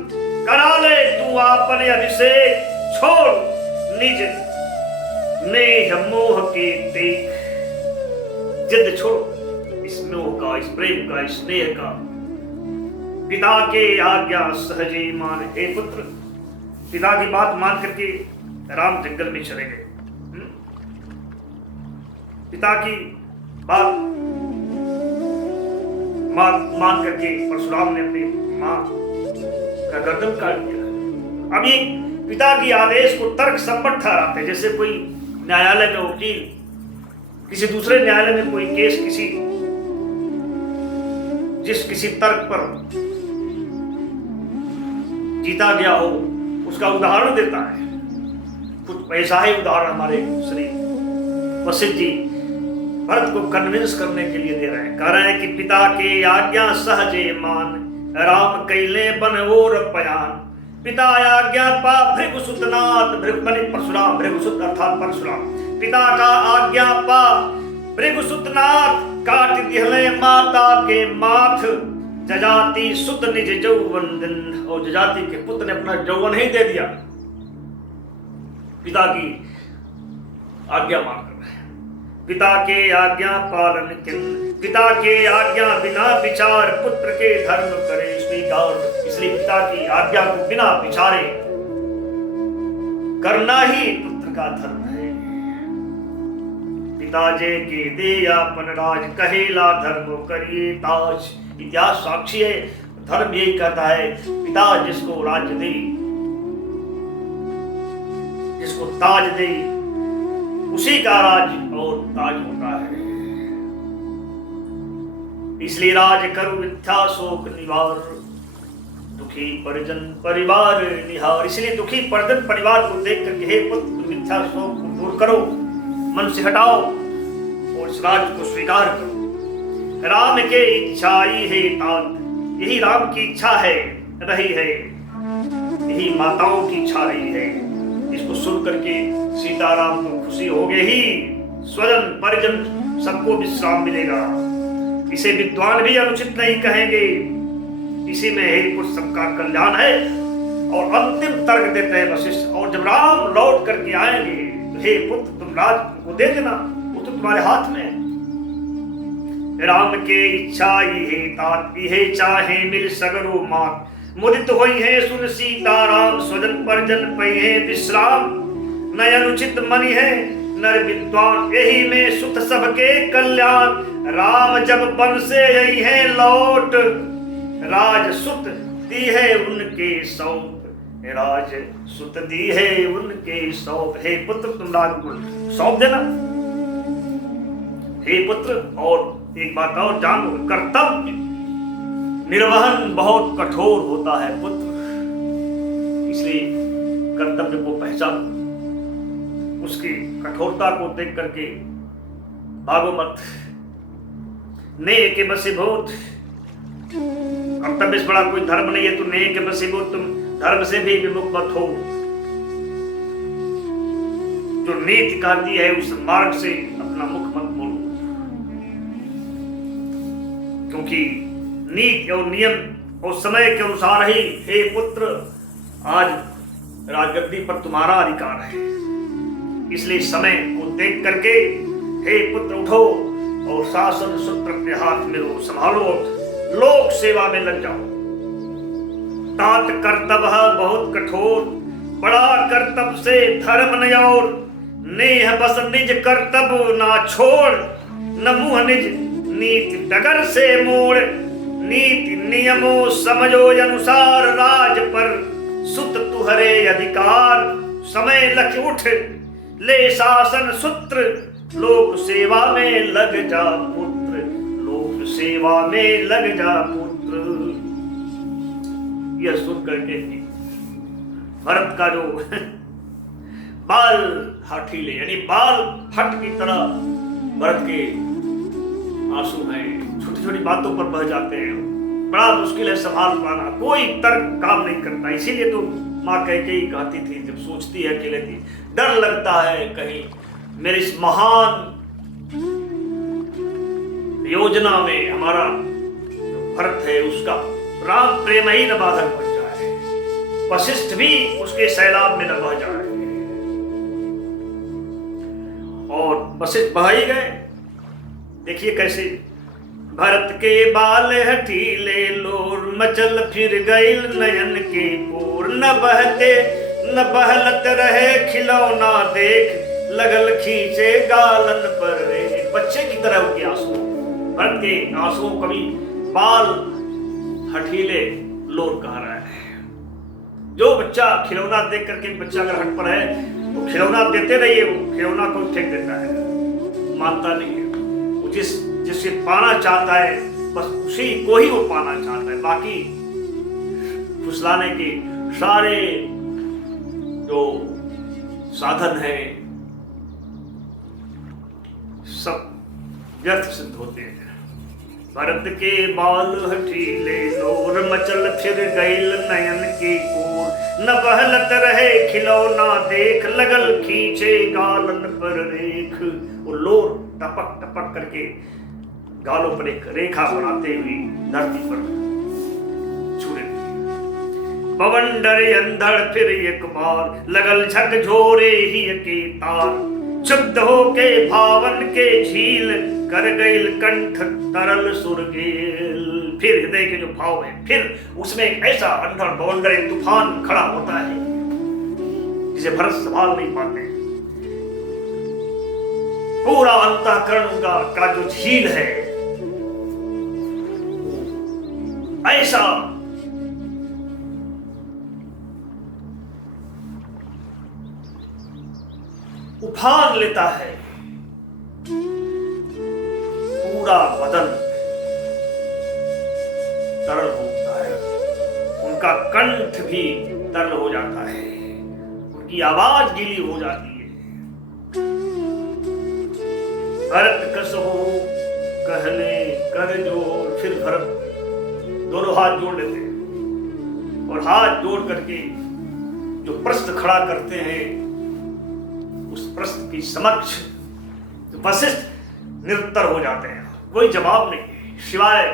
करा ले तू आपने अभिषेक। छोड़ निज नेह मोह के टेक, जिद छोड़ो इस मोह का, इस प्रेम का, इस स्नेह का। पिता के आज्ञा सहजे मान, हे पुत्र पिता की बात मान करके राम जंगल में चले गए। पिता की बात मान करके परशुराम ने अपनी मां का गर्दन काट दिया। अभी पिता की आदेश को तर्क सम्मत ठहराते, जैसे कोई न्यायालय में वकील किसी दूसरे न्यायालय में कोई केस किसी तर्क पर जीता गया हो, उसका उदाहरण देता है। कुछ ऐसा ही उदाहरण हमारे श्री वशिष्ठ जी भरत को कन्विंस करने के लिए दे रहे हैं। कह रहे हैं कि पिता के आज्ञा सहजे मान, राम कैले बनवोर पयान। पिता आज्ञा पा भृगुसुतनाथ, परशुराम, भृगुसुत अर्थात परशुराम। पिता का आज्ञा पा भृगुसुतनाथ, काट दिहले माता के माथ। जजाति सुत निज जौवन दिन, और जजाति के पुत्र ने अपना जौवन ही दे दिया पिता की आज्ञा मानकर। पिता के आज्ञा पालन किन, पिता के आज्ञा बिना विचार। पुत्र के धर्म करे स्वीकार, इसलिए पिता की आज्ञा को बिना विचारे करना ही पुत्र का धर्म है। पिता जे के दे अपन राज, कहेला धर्म करिए ताज। इतिहास साक्षी है, धर्म यही कहता है, पिता जिसको राज्य दे, जिसको ताज दे, उसी का राज और ताज होता है। इसलिए राज करो मिथ्या शोक निवार, दुखी परिजन परिवार निहार। इसलिए दुखी परिजन परिवार को देख करके हे पुत्र मिथ्या शोक को दूर करो, मन से हटाओ और इस राज्य को स्वीकार करो। राम के इच्छा ही है तात, यही राम की इच्छा है, रही है, यही माताओं की इच्छा रही है। इसको सुन करके सीताराम को खुशी हो गई ही, स्वजन परिजन सबको विश्राम मिलेगा। इसे विद्वान भी अनुचित नहीं कहेंगे, इसी में हे कुछ सबका कल्याण है। और अंतिम तर्क देते हैं वशिष्ठ, और जब राम लौट करके आएंगे तो हे पुत्र तुम राज को दे देना, वो तो तुम्हारे हाथ में है। राम के इच्छा ये तात, ये चाहे मिल सगरो मात। मुदित हुई है सुन सीताराम, स्वजन परिजन पई है विश्राम। न अनुचित मनि है नर विद्वान, यही में सुत सबके कल्याण। राम जब वन से यही है लौट, राज सुत दी है उनके सौंप। राज सुत दी है उनके सौंप, हे पुत्र तुम राज को सौंप देना। हे पुत्र, और एक बात और जानो, कर्तव्य निर्वहन बहुत कठोर होता है पुत्र, इसलिए कर्तव्य को पहचानो। उसकी कठोरता को देख करके भागो मत। नेह के बसीभूत, कर्तव्य से बड़ा कोई धर्म नहीं है, तो नेह के बसीभूत तुम धर्म से भी विमुख मत हो। जो नीति कहती है उस मार्ग से अपना मुख मत मोड़ो, क्योंकि नीति और नियम और समय के अनुसार ही हे पुत्र आज राजगद्दी पर तुम्हारा अधिकार है। इसलिए समय को देख करके हे पुत्र उठो और शासन सूत्र अपने हाथ में लो, संभालो, लोक सेवा में लग जाओ। तात कर्तव्य बहुत कठोर, बड़ा कर्तव्य से धर्म न और। नेह बस निज कर्तव्य ना छोड़, न मुँह निज नीति डगर से मोड़। नीति नियमों समझो अनुसार, राज पर सुत तुहरे अधिकार। समय लख उठ ले शासन सूत्र, लोक सेवा में लग जा पुत्र, लोक सेवा में लग जा पुत्र। यह सुन करके भरत का जो बाल हठीले यानी बाल फट की तरह भरत के आंसू हैं, छोटी छोटी बातों पर बह जाते हैं। बड़ा मुश्किल है संभाल पाना, कोई तर्क काम नहीं करता। इसीलिए तो माँ कैकेयी कहती थी, जब सोचती है अकेले थी, डर लगता है कहीं मेरे इस महान योजना में हमारा भरत है उसका राम प्रेम ही न बाधक बन जाए, वशिष्ठ भी उसके सैलाब में न बह जाए। और वशिष्ठ बह ही गए। देखिए कैसे भरत के बाल हठीले लोर, मचल फिर गईल नयन के ओर। न बहते न बहलत रहे खिलौना देख, लगल खींचे गालन पर रे। बच्चे की तरह उनके आंसू, भरत के आंसुओं कभी बाल हठीले लोर कह रहा है। जो बच्चा खिलौना देख करके, बच्चा अगर हट पर है तो खिलौना देते रहिए, वो खिलौना को फेंक देता है, मानता नहीं है। वो जिससे पाना चाहता है बस उसी को ही वो पाना चाहता है, बाकी फुसलाने के सारे जो साधन है सब व्यर्थ सिद्ध होते हैं। भरत के बाल हठीले लोर, मचल फिर गईल नयन की ओर। न बहलत रहे खिलौना देख, लगल खींचे गालन पर रेख। वो लोर टपक टपक करके गालों पर एक रेखा बनाते हुए धरती पर छूने। पवन डरे अंधड़ फिर एक बार, लगल झकझोरे ही के तार। क्षुब्ध हो के भावन के झील, कर गईल कंठ तरल सुरगेल। फिर हृदय के जो भाव है, फिर उसमें एक ऐसा अंधड़ बवंडर एक तूफान खड़ा होता है जिसे भरत संभाल नहीं पाते। पूरा अंतःकरण का जो झील है ऐसा उफान लेता है, पूरा बदन तरल होता है, उनका कंठ भी तरल हो जाता है, उनकी आवाज गीली हो जाती है। भरत कसहो कहले कर जोर। फिर भरत दोनों हाथ जोड़ लेते हैं और हाथ जोड़ करके जो प्रश्न खड़ा करते हैं उस प्रश्न की समक्ष वशिष्ठ निरुत्तर हो जाते हैं, कोई जवाब नहीं, सिवाय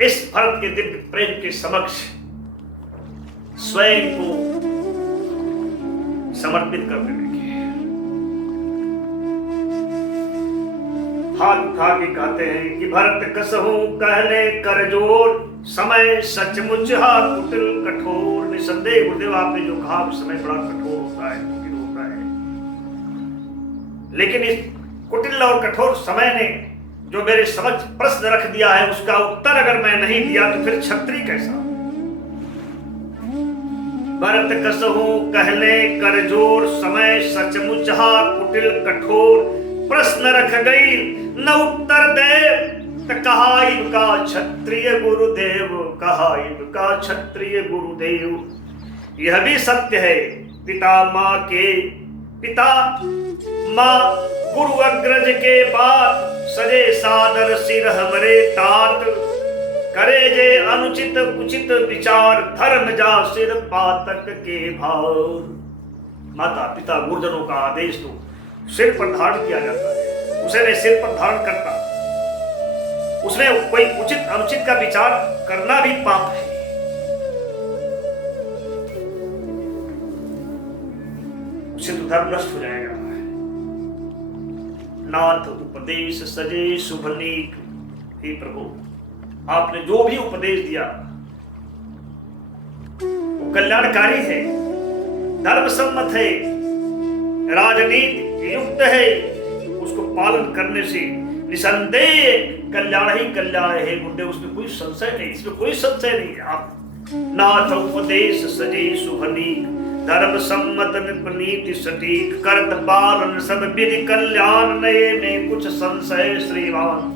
इस भरत के दिव्य प्रेम के समक्ष स्वयं को समर्पित कर देने के। हाथ उठा के कहते हैं कि भरत कसहूं कहले कर जोर, समय सचमुच हा कुटिल कठोर। निसंदेह गुरुदेव आपने जो कहा समय बड़ा कठोर होता है, कुटिल होता है, लेकिन इस कुटिल और कठोर समय ने जो मेरे समझ प्रश्न रख दिया है उसका उत्तर अगर मैं नहीं दिया तो फिर क्षत्रिय कैसा। भरत कसहूं कहले कर जोर, समय सचमुच हा कुटिल कठोर। प्रश्न रख गई न उत्तर दे, कहा इनका क्षत्रिय गुरुदेव, कहा इनका क्षत्रिय गुरुदेव। यह भी सत्य है पिता माँ के, पिता माँ गुरु अग्रज के बाद, सजे सादर सिर हमरे तात। करे जे अनुचित उचित विचार, धर्म जा सिर पातक के भार। माता पिता गुरुजनों का आदेश तो सिर पर धारण किया जाता है, उसे मैं सिर पर धारण करता, उसमें कोई उचित अनुचित का विचार करना भी पाप है। उससे तो धर्म नष्ट हो जाएगा। नाथ उपदेश सजे शुभ नीक। हे प्रभु, आपने जो भी उपदेश दिया वो कल्याणकारी है, धर्म सम्मत है, राजनीति युक्त है, उसको पालन करने से निसंदेह कल्याण ही कल्याण है गुरुदेव, उसमें कोई संशय नहीं, इसमें कोई संशय नहीं। आप नाथ उपदेश सजे शुभनीक, धर्म सम्मत निपनीति सटीक, करत पालन सब विधि कल्याण, नए में कुछ संशय श्रीमान।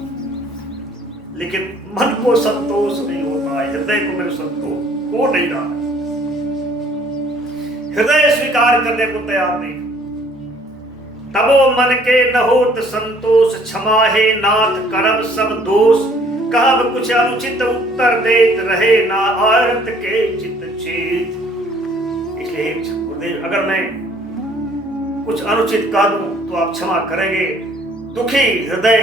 लेकिन मन को संतोष नहीं होता है, हृदय को मेरे संतोष हो नहीं रहा, हृदय स्वीकार करने को तैयार नहीं। तबो मन के न होत संतोष, क्षमा है नाथ करम सब दोष, कब कुछ अनुचित उत्तर देत रहे, ना आरत के चित चेत। इसलिए गुरुदेव, अगर मैं कुछ अनुचित कह दूं तो आप क्षमा करेंगे। दुखी हृदय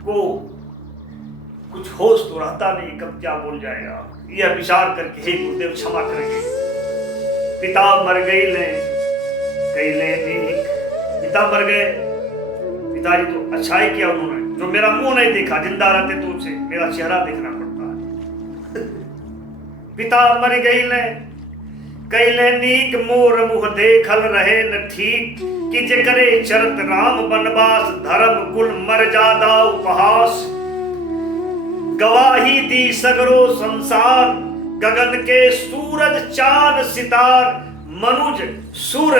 को कुछ होश तो रहता नहीं, कब क्या बोल जाएगा, यह विचार करके हे गुरुदेव क्षमा करेंगे। पिता मर गई ले पिता मर गए, पिताजी तो अच्छाई किया उन्होंने, जो मेरा मुंह नहीं देखा, जिंदा रहते तो उसे मेरा चेहरा देखना पड़ता है। पिता मर गई ले कैले नीक, मोर मुह देखल रहे न ठीक, कि जे करे चरत राम बनवास, धर्म कुल मर जादा उपहास। गवाही दी सगरो संसार, गगन के सूरज चांद सितार, मनुज सुर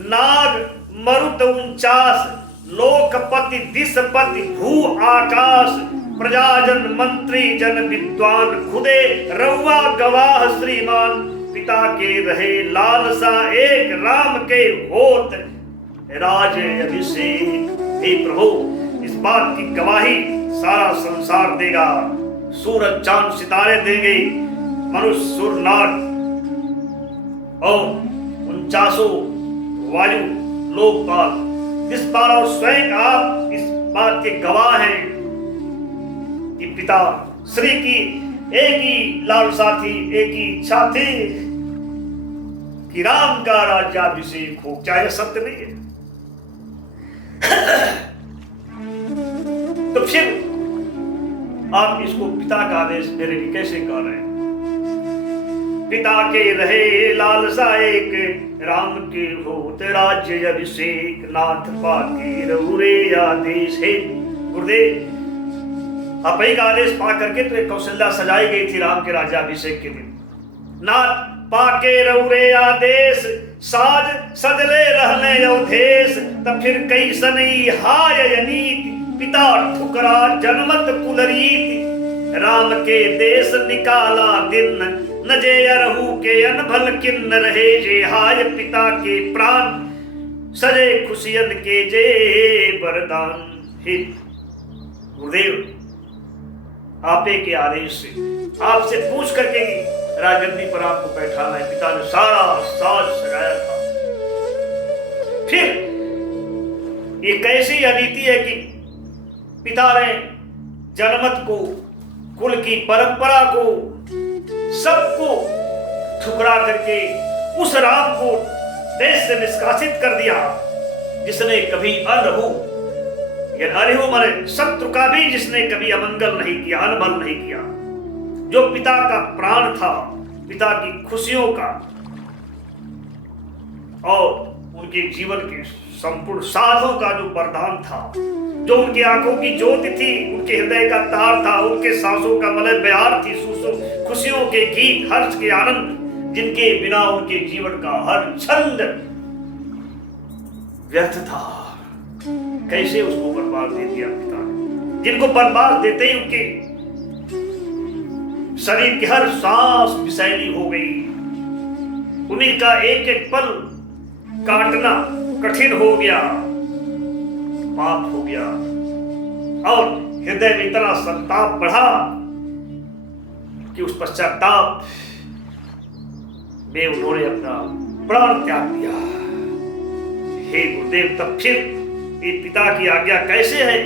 नाग मरुत 49, लोकपति दिसपति भू आकाश, प्रजाजन मंत्री जन विद्वान, खुदे रउआ गवाह श्रीमान। पिता के रहे लालसा एक, राम के होत राज अभिषेक। हे प्रभु, इस बात की गवाही सारा संसार देगा, सूरज चांद सितारे देंगे, मनुष्य सुर नाग और 49 वायु लोकपाल दिसपाल, और स्वयं आप इस बात के गवाह हैं कि पिता श्री की एक ही लालसा थी, एक ही इच्छा थी कि राम का राज्याभिषेक हो। क्या यह सत्य नहीं है? तो फिर आप इसको पिता का आदेश मेरे लिए कैसे कर रहे हैं? पिता के रहे लालसा एक, राम के होत राज्य अभिषेक, नाथ पाके रहुरे आदेश। हे गुरुदेव, आप ही का आदेश पा करके तो एक कौशल्या सजाई गई थी राम के राज्याभिषेक के दिन। नाथ पाके रहुरे आदेश, साज सजले रहले अवधेश, तब फिर कैसनी हाय नीति, पिता ठुकरा जनमत कुलरीति। राम के देश निकाला दिन, न जे अरहू के अनभल किन्न रहे, जे हाय पिता के प्राण, सजे खुशियन के जे वरदान। हे गुरुदेव, आपे के आदेश से आपसे पूछ करके राजगद्दी पर आपको बैठाना है। पिता ने सारा साज सजाया था। फिर ये कैसी अनीति है कि पिता ने जनमत को, कुल की परंपरा को, सबको ठुकरा करके उस राम को देश से निष्कासित कर दिया जिसने कभी अनरहू, अरहू माने शत्रु का भी जिसने कभी अमंगल नहीं किया, अनबल नहीं किया, जो पिता का प्राण था, पिता की खुशियों का और उनके जीवन के संपूर्ण साधों का जो वरदान था, जो उनकी आंखों की ज्योति थी, उनके हृदय का तार था, उनके सांसों का मलय बयार थी, खुशियों के गीत, हर्ष के आनंद, जिनके बिना उनके जीवन का हर छंद व्यर्थ था। कैसे उसको बर्बाद दे दिया पिता ने, जिनको बर्बाद देते ही उनके शरीर की हर सांस विषैली हो गई। उन्हीं का एक एक पल काटना कठिन हो गया, पाप हो गया, और हृदय में इतना संताप बढ़ा कि उस पश्चाताप में उन्होंने अपना प्राण त्याग दिया। हे गुरुदेव, तब फिर ये पिता की आज्ञा कैसे है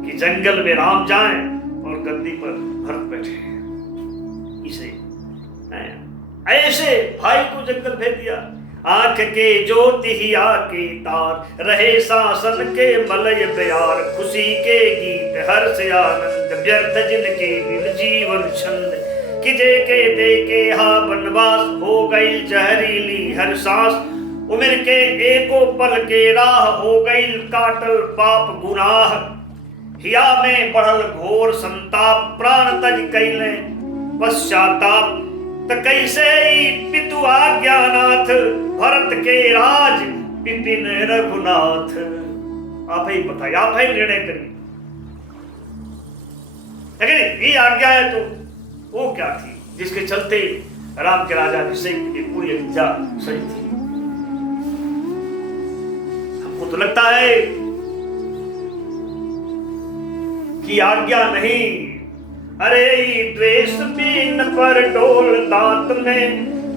कि जंगल में राम जाएं और गद्दी पर भरत बैठे? इसे ऐसे भाई को जंगल भेज दिया। आंख के ज्योति ही आके तार, रहे शासन के मलय प्यार, खुशी के गीत हर्ष आनंद, व्यर्थ जिनके बिन जीवन छंद, कि जे के दे के हा बनवास, हो गई जहरीली हर सांस, उम्र के एको पल के राह, हो गई काटल पाप गुनाह। हिया में बढ़ल घोर संताप, प्राण तज कैले पश्चाताप। त कैसे पितु आज्ञानाथ, भरत के राज विपिन रघुनाथ। आप ही बताइए, आप ही निर्णय करिए। लेकिन ये आज्ञा है तो वो क्या थी जिसके चलते राम के राज्याभिषेक की पूरी विद्या सही थी? हमको तो लगता है कि आज्ञा नहीं। अरे द्वेष बीन पर डोल दांत में,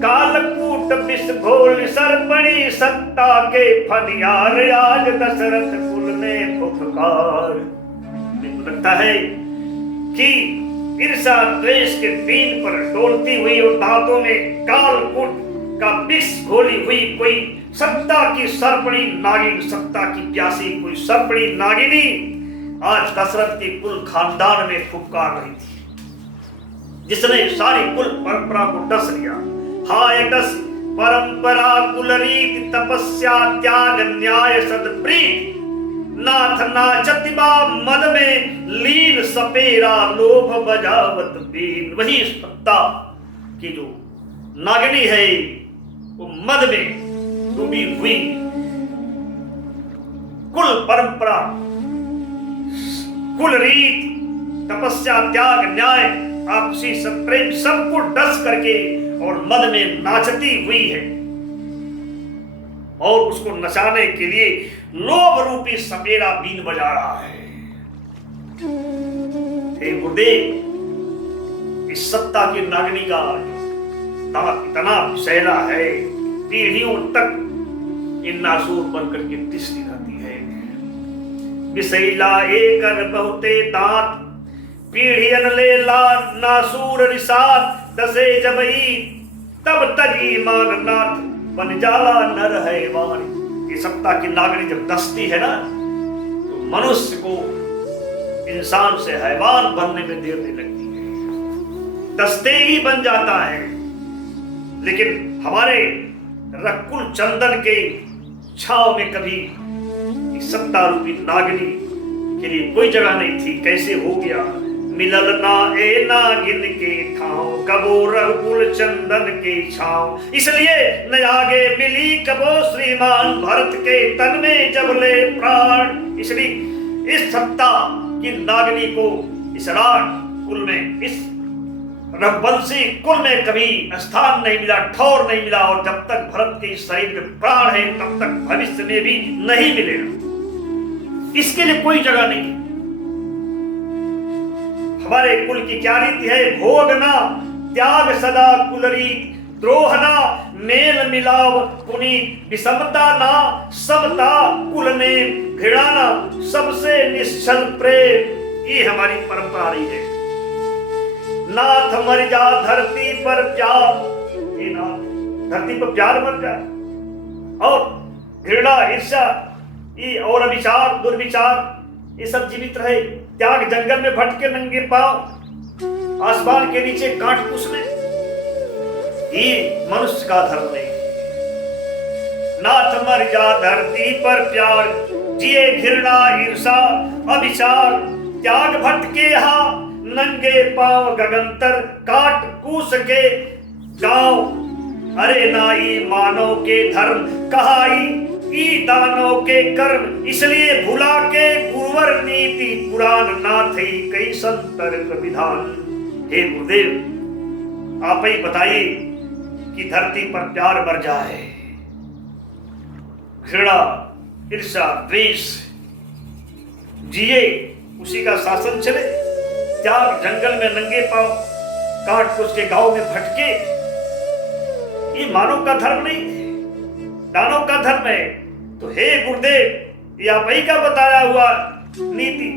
कालकूट विष घोल सर्पणी सत्ता के फनियार। आज दशरथ कुल में फुफकार। मेरे लगता है कि ईर्षा द्वेष के बीन पर डोलती हुई और दांतों में कालकूट का विष घोली हुई कोई सत्ता की सर्पणी नागिन, सत्ता की प्यासी कोई सर्पणी नागिनी आज दशरथ के कुल खानदान में फुफकार रही थी, जिसने सारी कुल परंपरा को डस लिया। हाय डस परंपरा कुल रीति, तपस्या त्याग न्याय सदप्रीत। नाथ नाचतिबा मद में लीन, सपेरा लोभ बजावत बीन। वही सत्ता की जो नागिनी है वो मद में डूबी हुई कुल परंपरा, कुल रीत, तपस्या त्याग न्याय आपसी सत्प्रेम सबको डस करके और मद में नाचती हुई है, और उसको नचाने के लिए लोभ रूपी सपेरा बीन बजा रहा है। हे गुरुदेव, इस सत्ता की नागिनी का दांत इतना विषैला है, पीढ़ियों तक इन नासूर बनकर के तिसती रहती है। विषैला एकर बहुते दांत, पीढ़ियन ले ला नासूर रिसात। दसे जबई तब तजी मान नाथ, बन जाला नर हैवान। ये सत्ता की नागिनी जब दसती है ना, तो मनुष्य को इंसान से हैवान बनने में देर नहीं लगती है, दसते ही बन जाता है। लेकिन हमारे रकुल चंदन के छाव में कभी सत्ता रूपी नागिनी के लिए कोई जगह नहीं थी। कैसे हो गया? मिलल ना ए नागिन के ठाव, कबो रघुकुल चंदन के छाव। इसलिए न आगे मिली कबो श्रीमान, भरत के तन में जब ले प्राण। इसलिए इस सत्ता की नागिनी को इस राज कुल में, इस रघुवंशी कुल में कभी स्थान नहीं मिला, ठौर नहीं मिला, और जब तक भरत के इस शरीर में प्राण है तब तक भविष्य में भी नहीं मिलेगा। इसके लिए कोई जगह नहीं। हमारे कुल की क्या रीति है? भोगना त्याग सदा कुलरीत, द्रोहना मेल मिलाव पुनीत। विषमता ना समता कुल ने घृणाना, सबसे निश्चल प्रेम। ये हमारी परंपरा रही है। नाथ मर जा धरती पर प्यार, ये नाथ धरती पर प्यार मर जाए, और घृणा ईर्ष्या ये और अविचार दुर्विचार ये सब जीवित रहे। त्याग जंगल में भटके नंगे पांव, आसमान के नीचे कांट कुसने, ये मनुष्य का धर्म नहीं। नाथ मर जा धरती पर प्यार, जिए घृणा ईर्षा अविचार। त्याग भटके हा नंगे पांव, गगनतर काट कूस के गांव। अरे नाई मानव के धर्म, कहाई ई दानों के कर्म। इसलिए भुला के गुरुवर नीति, पुराण ना थी कई संतर्क विधान। हे गुरुदेव, आप ही बताइए कि धरती पर प्यार मर जाए, घृणा ईर्षा द्वेष जिए, उसी का शासन चले। त्याग जंगल में नंगे पांव, काट कुछ के गांव में भटके, ये मानव का धर्म नहीं, दानव का धर्म है। तो हे गुरुदेव, ये आप ही का बताया हुआ नीति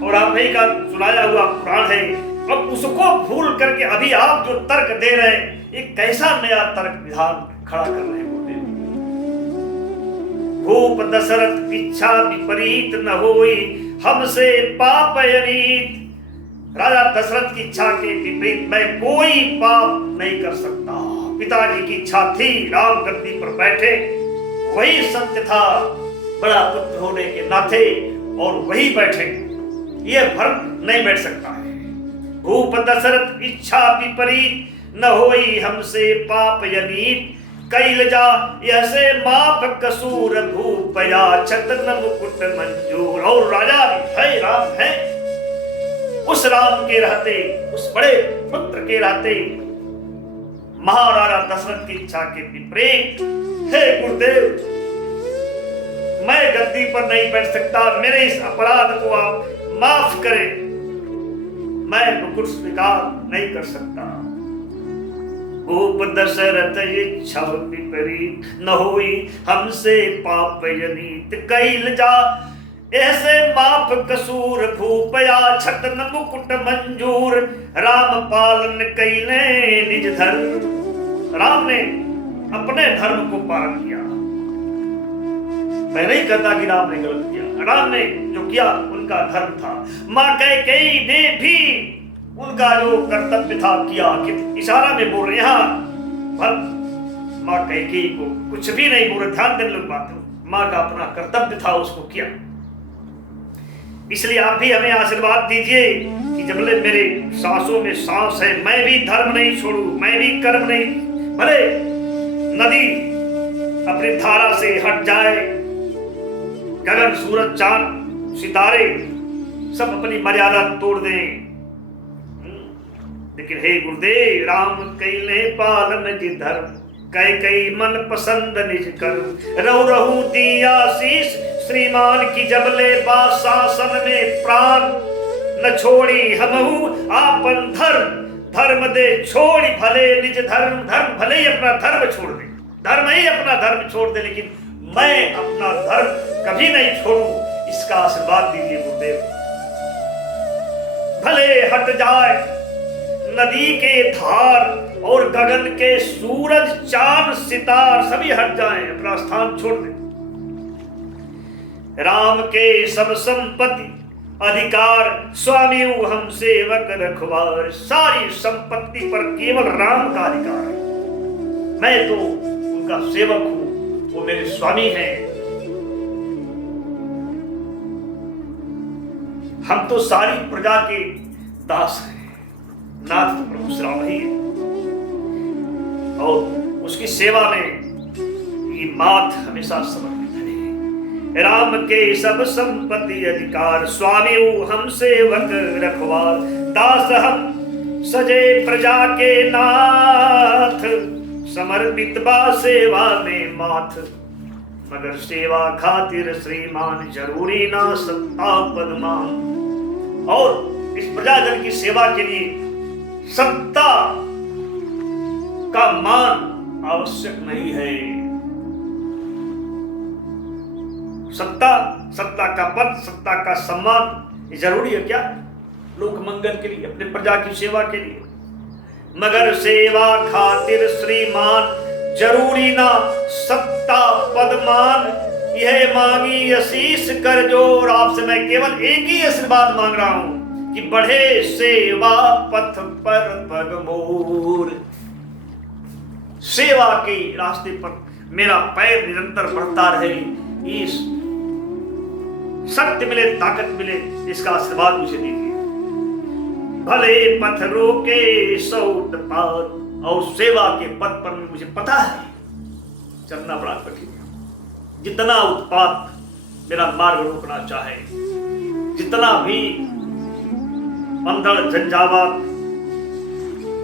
और आप ही का सुनाया हुआ पुराण है। अब उसको भूल करके अभी आप जो तर्क दे रहे हैं, ये कैसा नया तर्क विधान खड़ा कर रहे हैं गुरुदेव? भूप दशरथ इच्छा विपरीत न होई, हमसे पाप अनीत। राजा दशरथ की इच्छा के विपरीत मैं कोई पाप नहीं कर सकता। पिताजी की इच्छा थी राम गद्दी पर बैठे, वही सत्य था बड़ा पुत्र होने के नाते, और वही बैठे। यह भरत नहीं बैठ सकता है। भूप दशरथ इच्छा विपरीत, न होई हमसे पाप यनीत। कैल जा यह से माप कसूर, भूपया छतन मुकुट मंजूर। और राजा भी है, राम है, उस राम के रहते, उस बड़े पुत्र के रहते महाराजा दशरथ की इच्छा के विपरीत, हे गुरुदेव मैं गद्दी पर नहीं बैठ सकता, मेरे इस अपराध को आप माफ करें, मैं मुकुट स्वीकार नहीं कर सकता। भूप दशरथ इच्छा विपरीत, न होई हमसे पाप यनीत। कैल जा ऐसे माफ कसूर, भूपया छतन मुकुट मंजूर। राम पालन कैले निज धर्म, राम ने अपने धर्म को पालन किया। मैं नहीं कहता कि राम ने गलत किया, राम ने जो किया उनका धर्म था। मां कैकेयी ने भी उनका जो कर्तव्य था किया। कि इशारा में बोल रहे यहाँ मां कैकेयी को कुछ भी नहीं बोल रहे, ध्यान देने लोग बात हो, मां का अपना कर्तव्य था उसको किया। इसलिए आप भी हमें आशीर्वाद दीजिए कि जबले मेरे सांसों में सांस है मैं भी धर्म नहीं छोड़ू, मैं भी कर्म नहीं, भले नदी अपनी धारा से हट जाए, गगन सूरज चांद सितारे सब अपनी मर्यादा तोड़ दें, लेकिन हे गुरुदेव राम कैले पालन जी धर्म। कैकेयी मन पसंद निज कर्म, रहु रहु दिया शीश श्रीमान की जबले बा शासन में प्राण। न छोड़ी हमहु आपन धर्म, धर्म दे छोड़ी भले निज धर्म। धर्म भले ही अपना धर्म छोड़ दे, धर्म ही अपना धर्म छोड़ दे, लेकिन मैं अपना धर्म कभी नहीं छोड़ू, इसका आशीर्वाद दीजिए गुरुदेव। भले हट जाए नदी के धार और गगन के सूरज चांद सितार सभी हट जाएं, अपना स्थान छोड़ दें। राम के सब संपत्ति अधिकार, स्वामी हम सेवक रखवार। सारी संपत्ति पर केवल राम का अधिकार है, मैं तो उनका सेवक हूं, वो मेरे स्वामी हैं। हम तो सारी प्रजा के दास हैं, नाथ तो प्रभु श्री राम ही है, और उसकी सेवा में ये माथ हमेशा समर्पित है। राम के सब संपत्ति अधिकार, स्वामी हम सेवक रखवार। दास हम सजे प्रजा के नाथ, समर्पित बा सेवा में माथ। मगर सेवा खातिर श्रीमान, जरूरी ना सत्ता पदमान। और इस प्रजाजन की सेवा के लिए सत्ता का मान आवश्यक नहीं है। सत्ता का पद, सत्ता का सम्मान ये जरूरी है क्या? लोक मंगल के लिए, अपने प्रजा की सेवा के लिए। मगर सेवा खातिर श्रीमान, जरूरी ना सत्ता पदमान। यह मांगी आशीष कर जोर, आपसे मैं केवल एक ही आशीर्वाद मांग रहा हूं कि बढ़े सेवा पथ पर पग मोर। सेवा के रास्ते पर मेरा पैर निरंतर बढ़ता रहे, इस शक्ति मिले, ताकत मिले, इसका आशीर्वाद मुझे दीजिए। भले पथ रोके सौत पात, और सेवा के पथ पर मुझे पता है चलना बड़ा कठिन है। जितना उत्पात मेरा मार्ग रोकना चाहे, जितना भी अंधड़ झंझावात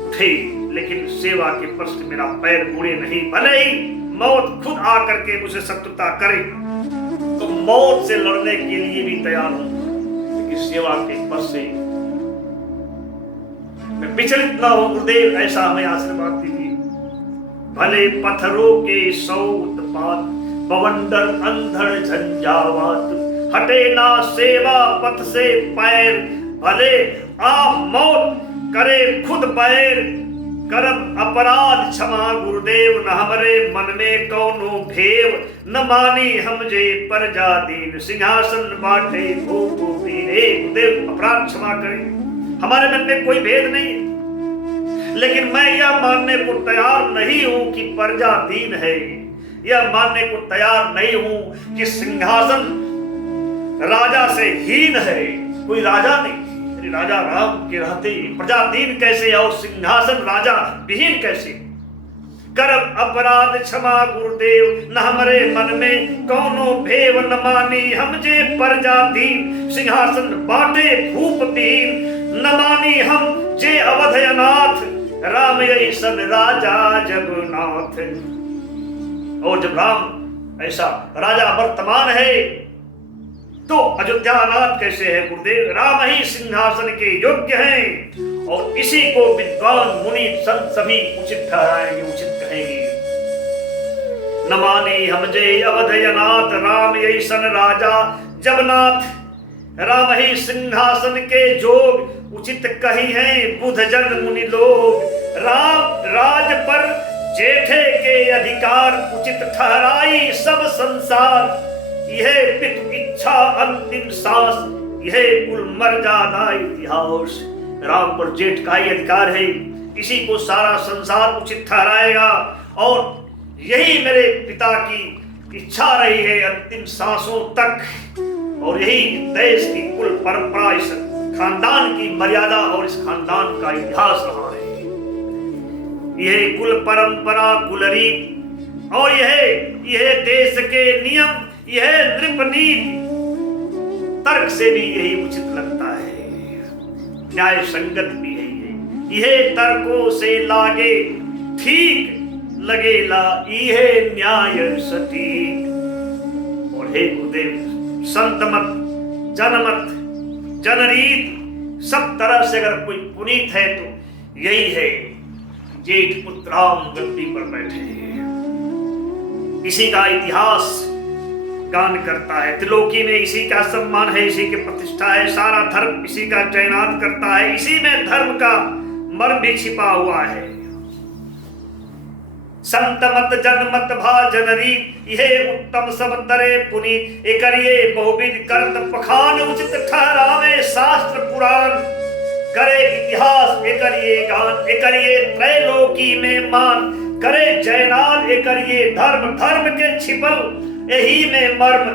उठे, लेकिन सेवा के पथ से मेरा पैर मुड़े नहीं। भले ही मौत खुद आकर के मुझे शत्रुता करे तो मौत से लड़ने के लिए भी तैयार हूं, लेकिन सेवा के पथ से मैं विचलित ना हो गुरुदेव, ऐसा हमें आशीर्वाद दीजिए। भले पत्थरों के सौ उत्पात, बवंडर अंधड़ झंझावात। हटे ना सेवा पथ से पैर, भले आप मौत करे खुद पैर। करब अपराध क्षमा गुरुदेव, न हमरे मन में कौनो भेव। न मानी हम जे प्रजा दीन, सिंहासन बाटे भूपो पीरे। गुरुदेव अपराध क्षमा करें, हमारे मन में कोई भेद नहीं, लेकिन मैं यह मानने को तैयार नहीं हूं कि प्रजा दीन है। यह मानने को तैयार नहीं हूं कि सिंहासन राजा से हीन है। कोई राजा नहीं। राजा राम के रहते प्रजा दीन कैसे और सिंहासन राजा विहीन कैसे। करब अपराध क्षमा गुरुदेव, न हमरे मन में कौनो भेव न मानी। हम जे प्रजा दीन सिंहासन बाटे भूप विहीन। न मानी हम जे अवध अनाथ, राम ऐसन राजा जब नाथ। और जब राम ऐसा राजा वर्तमान है तो अयोध्या अनाथ कैसे है गुरुदेव। राम ही सिंहासन के योग्य हैं और इसी को विद्वान मुनि संत सभी उचित ठहराएंगे, उचित कहेंगे। न मानी हम जे अवध अनाथ, राम ऐसन राजा जब नाथ। राम ही सिंहासन के जोग उचित कही हैं बुध जन मुनि लोग। राम राज पर जेठे के अधिकार, उचित ठहराई सब संसार। यह पितु इच्छा अंतिम सांस, यह कुल मर्यादा इतिहास। राम पर जेठ का ही अधिकार है, इसी को सारा संसार उचित ठहराएगा। और यही मेरे पिता की इच्छा रही है अंतिम सांसों तक। और यही देश की कुल परंपरा, इस खानदान की मर्यादा और इस खानदान का इतिहास रहा है। यह कुल परंपरा कुल रीत और यह देश के नियम, यह नृपनीति। तर्क से भी यही उचित लगता है, न्याय संगत भी है। यह तर्कों से लागे ठीक लगेला, यह न्याय सटीक। और हे गुरुदेव, संत मत, जनमत, जनरीत सब तरह से अगर कोई पुनीत है तो यही है। जेठ पुत्र राम गद्दी पर बैठे, इसी का इतिहास गान करता है। त्रिलोकी में इसी का सम्मान है, इसी की प्रतिष्ठा है। सारा धर्म इसी का चयनात करता है, इसी में धर्म का मर्म भी छिपा हुआ है। संत मत जनमत भा जनरी, यह उत्तम सब तरे पुनीत। एकरिये बहुविध करत पखान, उचित ठहरावे शास्त्र पुराण। करे इतिहास एकरिये गान, एकरिये त्रैलोकी में मान। करे जयनाद एकरिये धर्म, धर्म के छिपल यही में मर्म।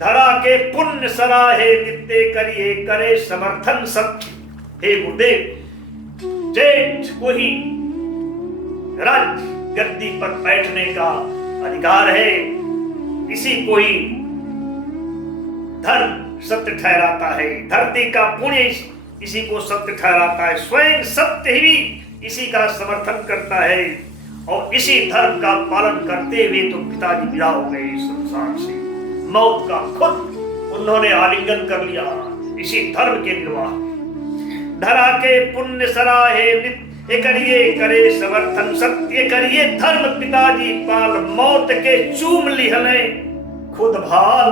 धरा के पुण्य सराहे नित्य करिए, करे समर्थन सत्य। हे गुरुदेव, जेठ को ही राज्य गद्दी पर बैठने का अधिकार है, इसी को ही धर्म सत्य ठहराता है। धरती का पुण्य इसी को सत्य ठहराता है। स्वयं सत्य ही इसी का समर्थन करता है। और इसी धर्म का पालन करते हुए तो पिताजी विदा हो गए संसार से। मौत का खुद उन्होंने आलिंगन कर लिया इसी धर्म के निर्वाह। धरा के पुण्य सराहे नित्य करिए, करे समर्थन सत्य करिए। धर्म पिताजी पाल, मौत के चूम लिहले खुद भाल।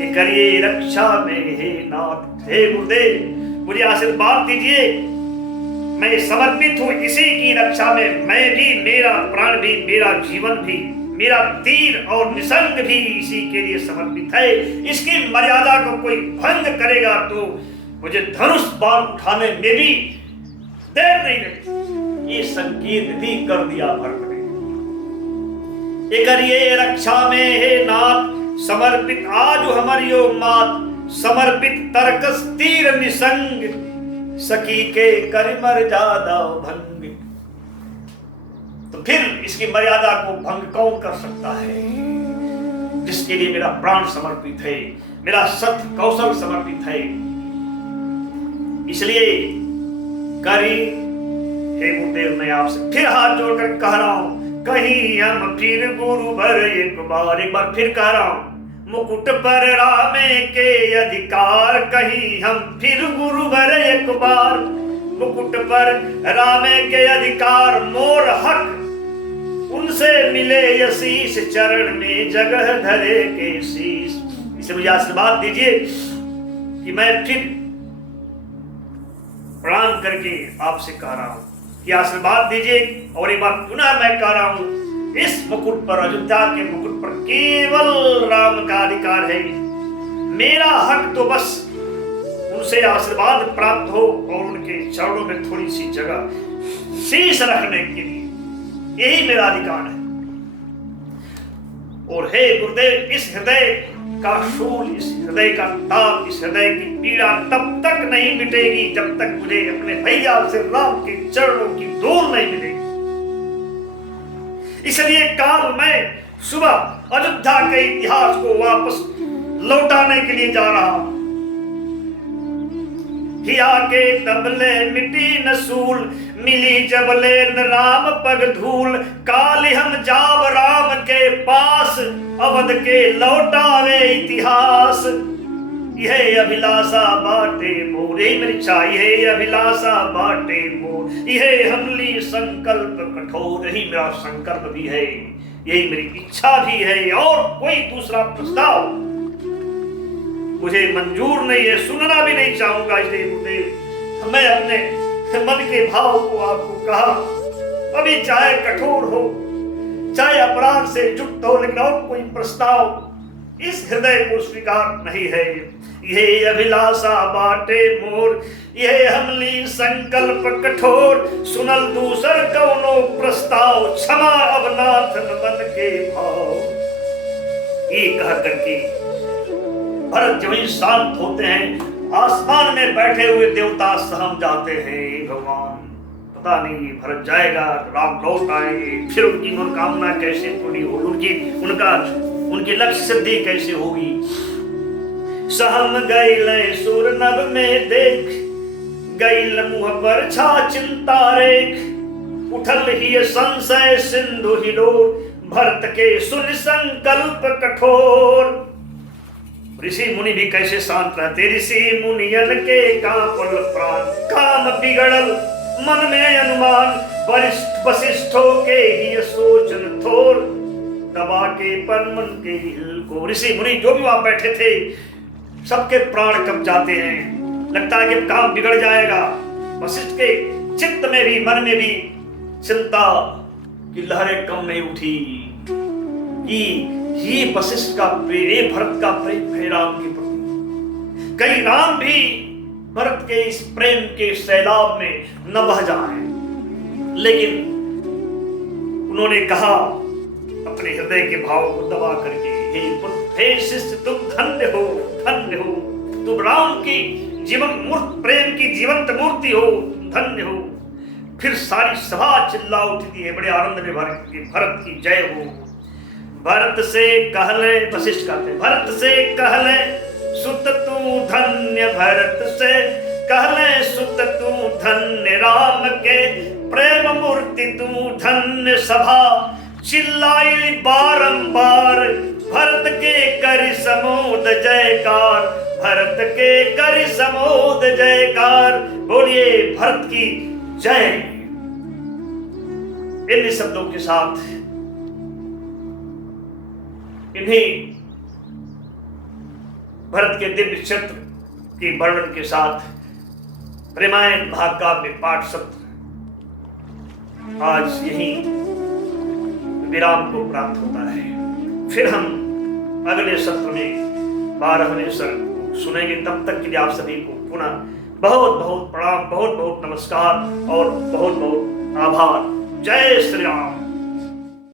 ये करिए रक्षा में हे नाथ। हे गुरुदेव, मुझे आशीर्वाद दीजिए, मैं समर्पित हूं इसी की रक्षा में। मैं भी, मेरा प्राण भी, मेरा जीवन भी, मेरा तीर और निसंग भी इसी के लिए समर्पित है। इसकी मर्यादा को कोई भंग करेगा तो मुझे धनुष बाण उठाने में भी देर नहीं लगी। ये संकेत भी कर दिया भरत ने। ये करिए रक्षा में हे नाथ, समर्पित आज हमारियो मात। समर्पित तरकस तीर निसंग, सकी के कर मर्यादा भंग। तो फिर इसकी मर्यादा को भंग कौन कर सकता है, जिसके लिए मेरा प्राण समर्पित है, मेरा सत कौशल समर्पित है। इसलिए करी हे गुरुदेव, मैं आपसे फिर हाथ जोड़कर कह रहा हूं, कहीं हम फिर गुरु भर एक बार फिर कह रहा हूं, मुकुट पर रामे के अधिकार। कहीं हम फिर गुरु भर एक बार, मुकुट पर रामे के अधिकार। मोर हक उनसे मिले यशीष, चरण में जगह धरे के शीश। इसे मुझे आशीर्वाद दीजिए कि मैं फिर प्रणाम करके आपसे कह रहा हूं कि आशीर्वाद दीजिए। और एक बार पुनः मैं कह रहा हूं, इस मुकुट पर, अयोध्या के मुकुट पर केवल राम का अधिकार है। मेरा हक तो बस उनसे आशीर्वाद प्राप्त हो और उनके चरणों में थोड़ी सी जगह शीश रखने के लिए, यही मेरा अधिकार है। और हे गुरुदेव, इस हृदय का शूल, इस हृदय का ताप, इस हृदय की पीड़ा तब तक नहीं मिटेगी जब तक मुझे अपने भैया श्री राम के चरणों की धूल नहीं मिलेगी। इसलिए काल मैं सुबह अयोध्या के इतिहास को वापस लौटाने के लिए जा रहा हूं। हिया के तबले मिटी नसूल, मिली जबले न राम पग धूल, काल हम जाब राम के पास, अवध के लौटावे इतिहास। यह अभिलाषा बाटे मोर, यही मेरी इच्छा, यह अभिलाषा बाटे मोर, यह हमली संकल्प कठोर, यही मेरा संकल्प भी है, यही मेरी इच्छा भी है, और कोई दूसरा प्रस्ताव मुझे मंजूर नहीं है, सुनना भी नहीं चाहूंगा। इसलिए गुरुदेव, मैं अपने मन के भाव को आपको कहा, अभी चाहे कठोर हो, चाहे अपराध से युक्त हो, लेकिन और कोई प्रस्ताव इस हृदय को स्वीकार नहीं है। यह अभिलाषा बाटे मोर, यह हमली संकल्प कठोर, सुनल दूसर कौनो प्रस्ताव, क्षमा अब नाथन मन के भाव। ये कह करके भरत जब ही शांत होते हैं, आसमान में बैठे हुए देवता सहम जाते हैं। भगवान, पता नहीं भरत जाएगा, राम लौट आएंगे, फिर उनकी मनोकामना कैसे पूरी होगी, उनकी लक्ष्य सिद्धि कैसे होगी। सहम गइल सुर नभ में देख, गइल मुँह पर छा चिंता रेख, उठल ही संशय सिंधु हिलोर, भरत के सुन संकल्प कठोर। ऋषि मुनि भी कैसे शांत रहते, ऋषि मुनियन के कांपल प्राण, काम बिगड़ल मन में अनुमान, वरिष्ठ वशिष्ठों के ही सोचन थोर, दबा के पर मन के हिल को। ऋषि मुनि जो भी वहां बैठे थे, सबके प्राण कब जाते हैं, लगता है कि काम बिगड़ जाएगा। वशिष्ठ के चित्त में भी, मन में भी चिंता की लहरें कम नहीं उठी कि ये वशिष्ठ का प्रेम, ये भरत का प्रेम है राम के प्रति, कहीं राम भी भरत के इस प्रेम के सैलाब में न बह जाएं। लेकिन उन्होंने कहा अपने हृदय के भाव को दबा करके, हे शिष्य तुम धन्य हो, धन्य हो, तुम राम की प्रेम की जीवंत मूर्ति हो, धन्य हो। फिर सारी सभा चिल्ला उठती है बड़े आनंद में, भरत की जय हो। भरत से कहले, वशिष्ठ कहते, भरत से कहले सुत तू धन्य, भरत से कहले सुत तू धन्य, राम के प्रेम मूर्ति तू धन्य। सभा चिल्लाई बारंबार, भरत के कर समोद जयकार, भरत के कर समोद जयकार। बोलिए भरत की जय। इन शब्दों के साथ, इन्हीं भरत के दिव्य चरित्र के वर्णन के साथ रामायण महाकाव्य पाठ सत्र आज यही विराम को प्राप्त होता है। फिर हम अगले सत्र में 12वें सर्ग सुनेंगे। तब तक के लिए आप सभी को पुनः बहुत बहुत प्रणाम, बहुत बहुत नमस्कार और बहुत बहुत आभार। जय श्री राम।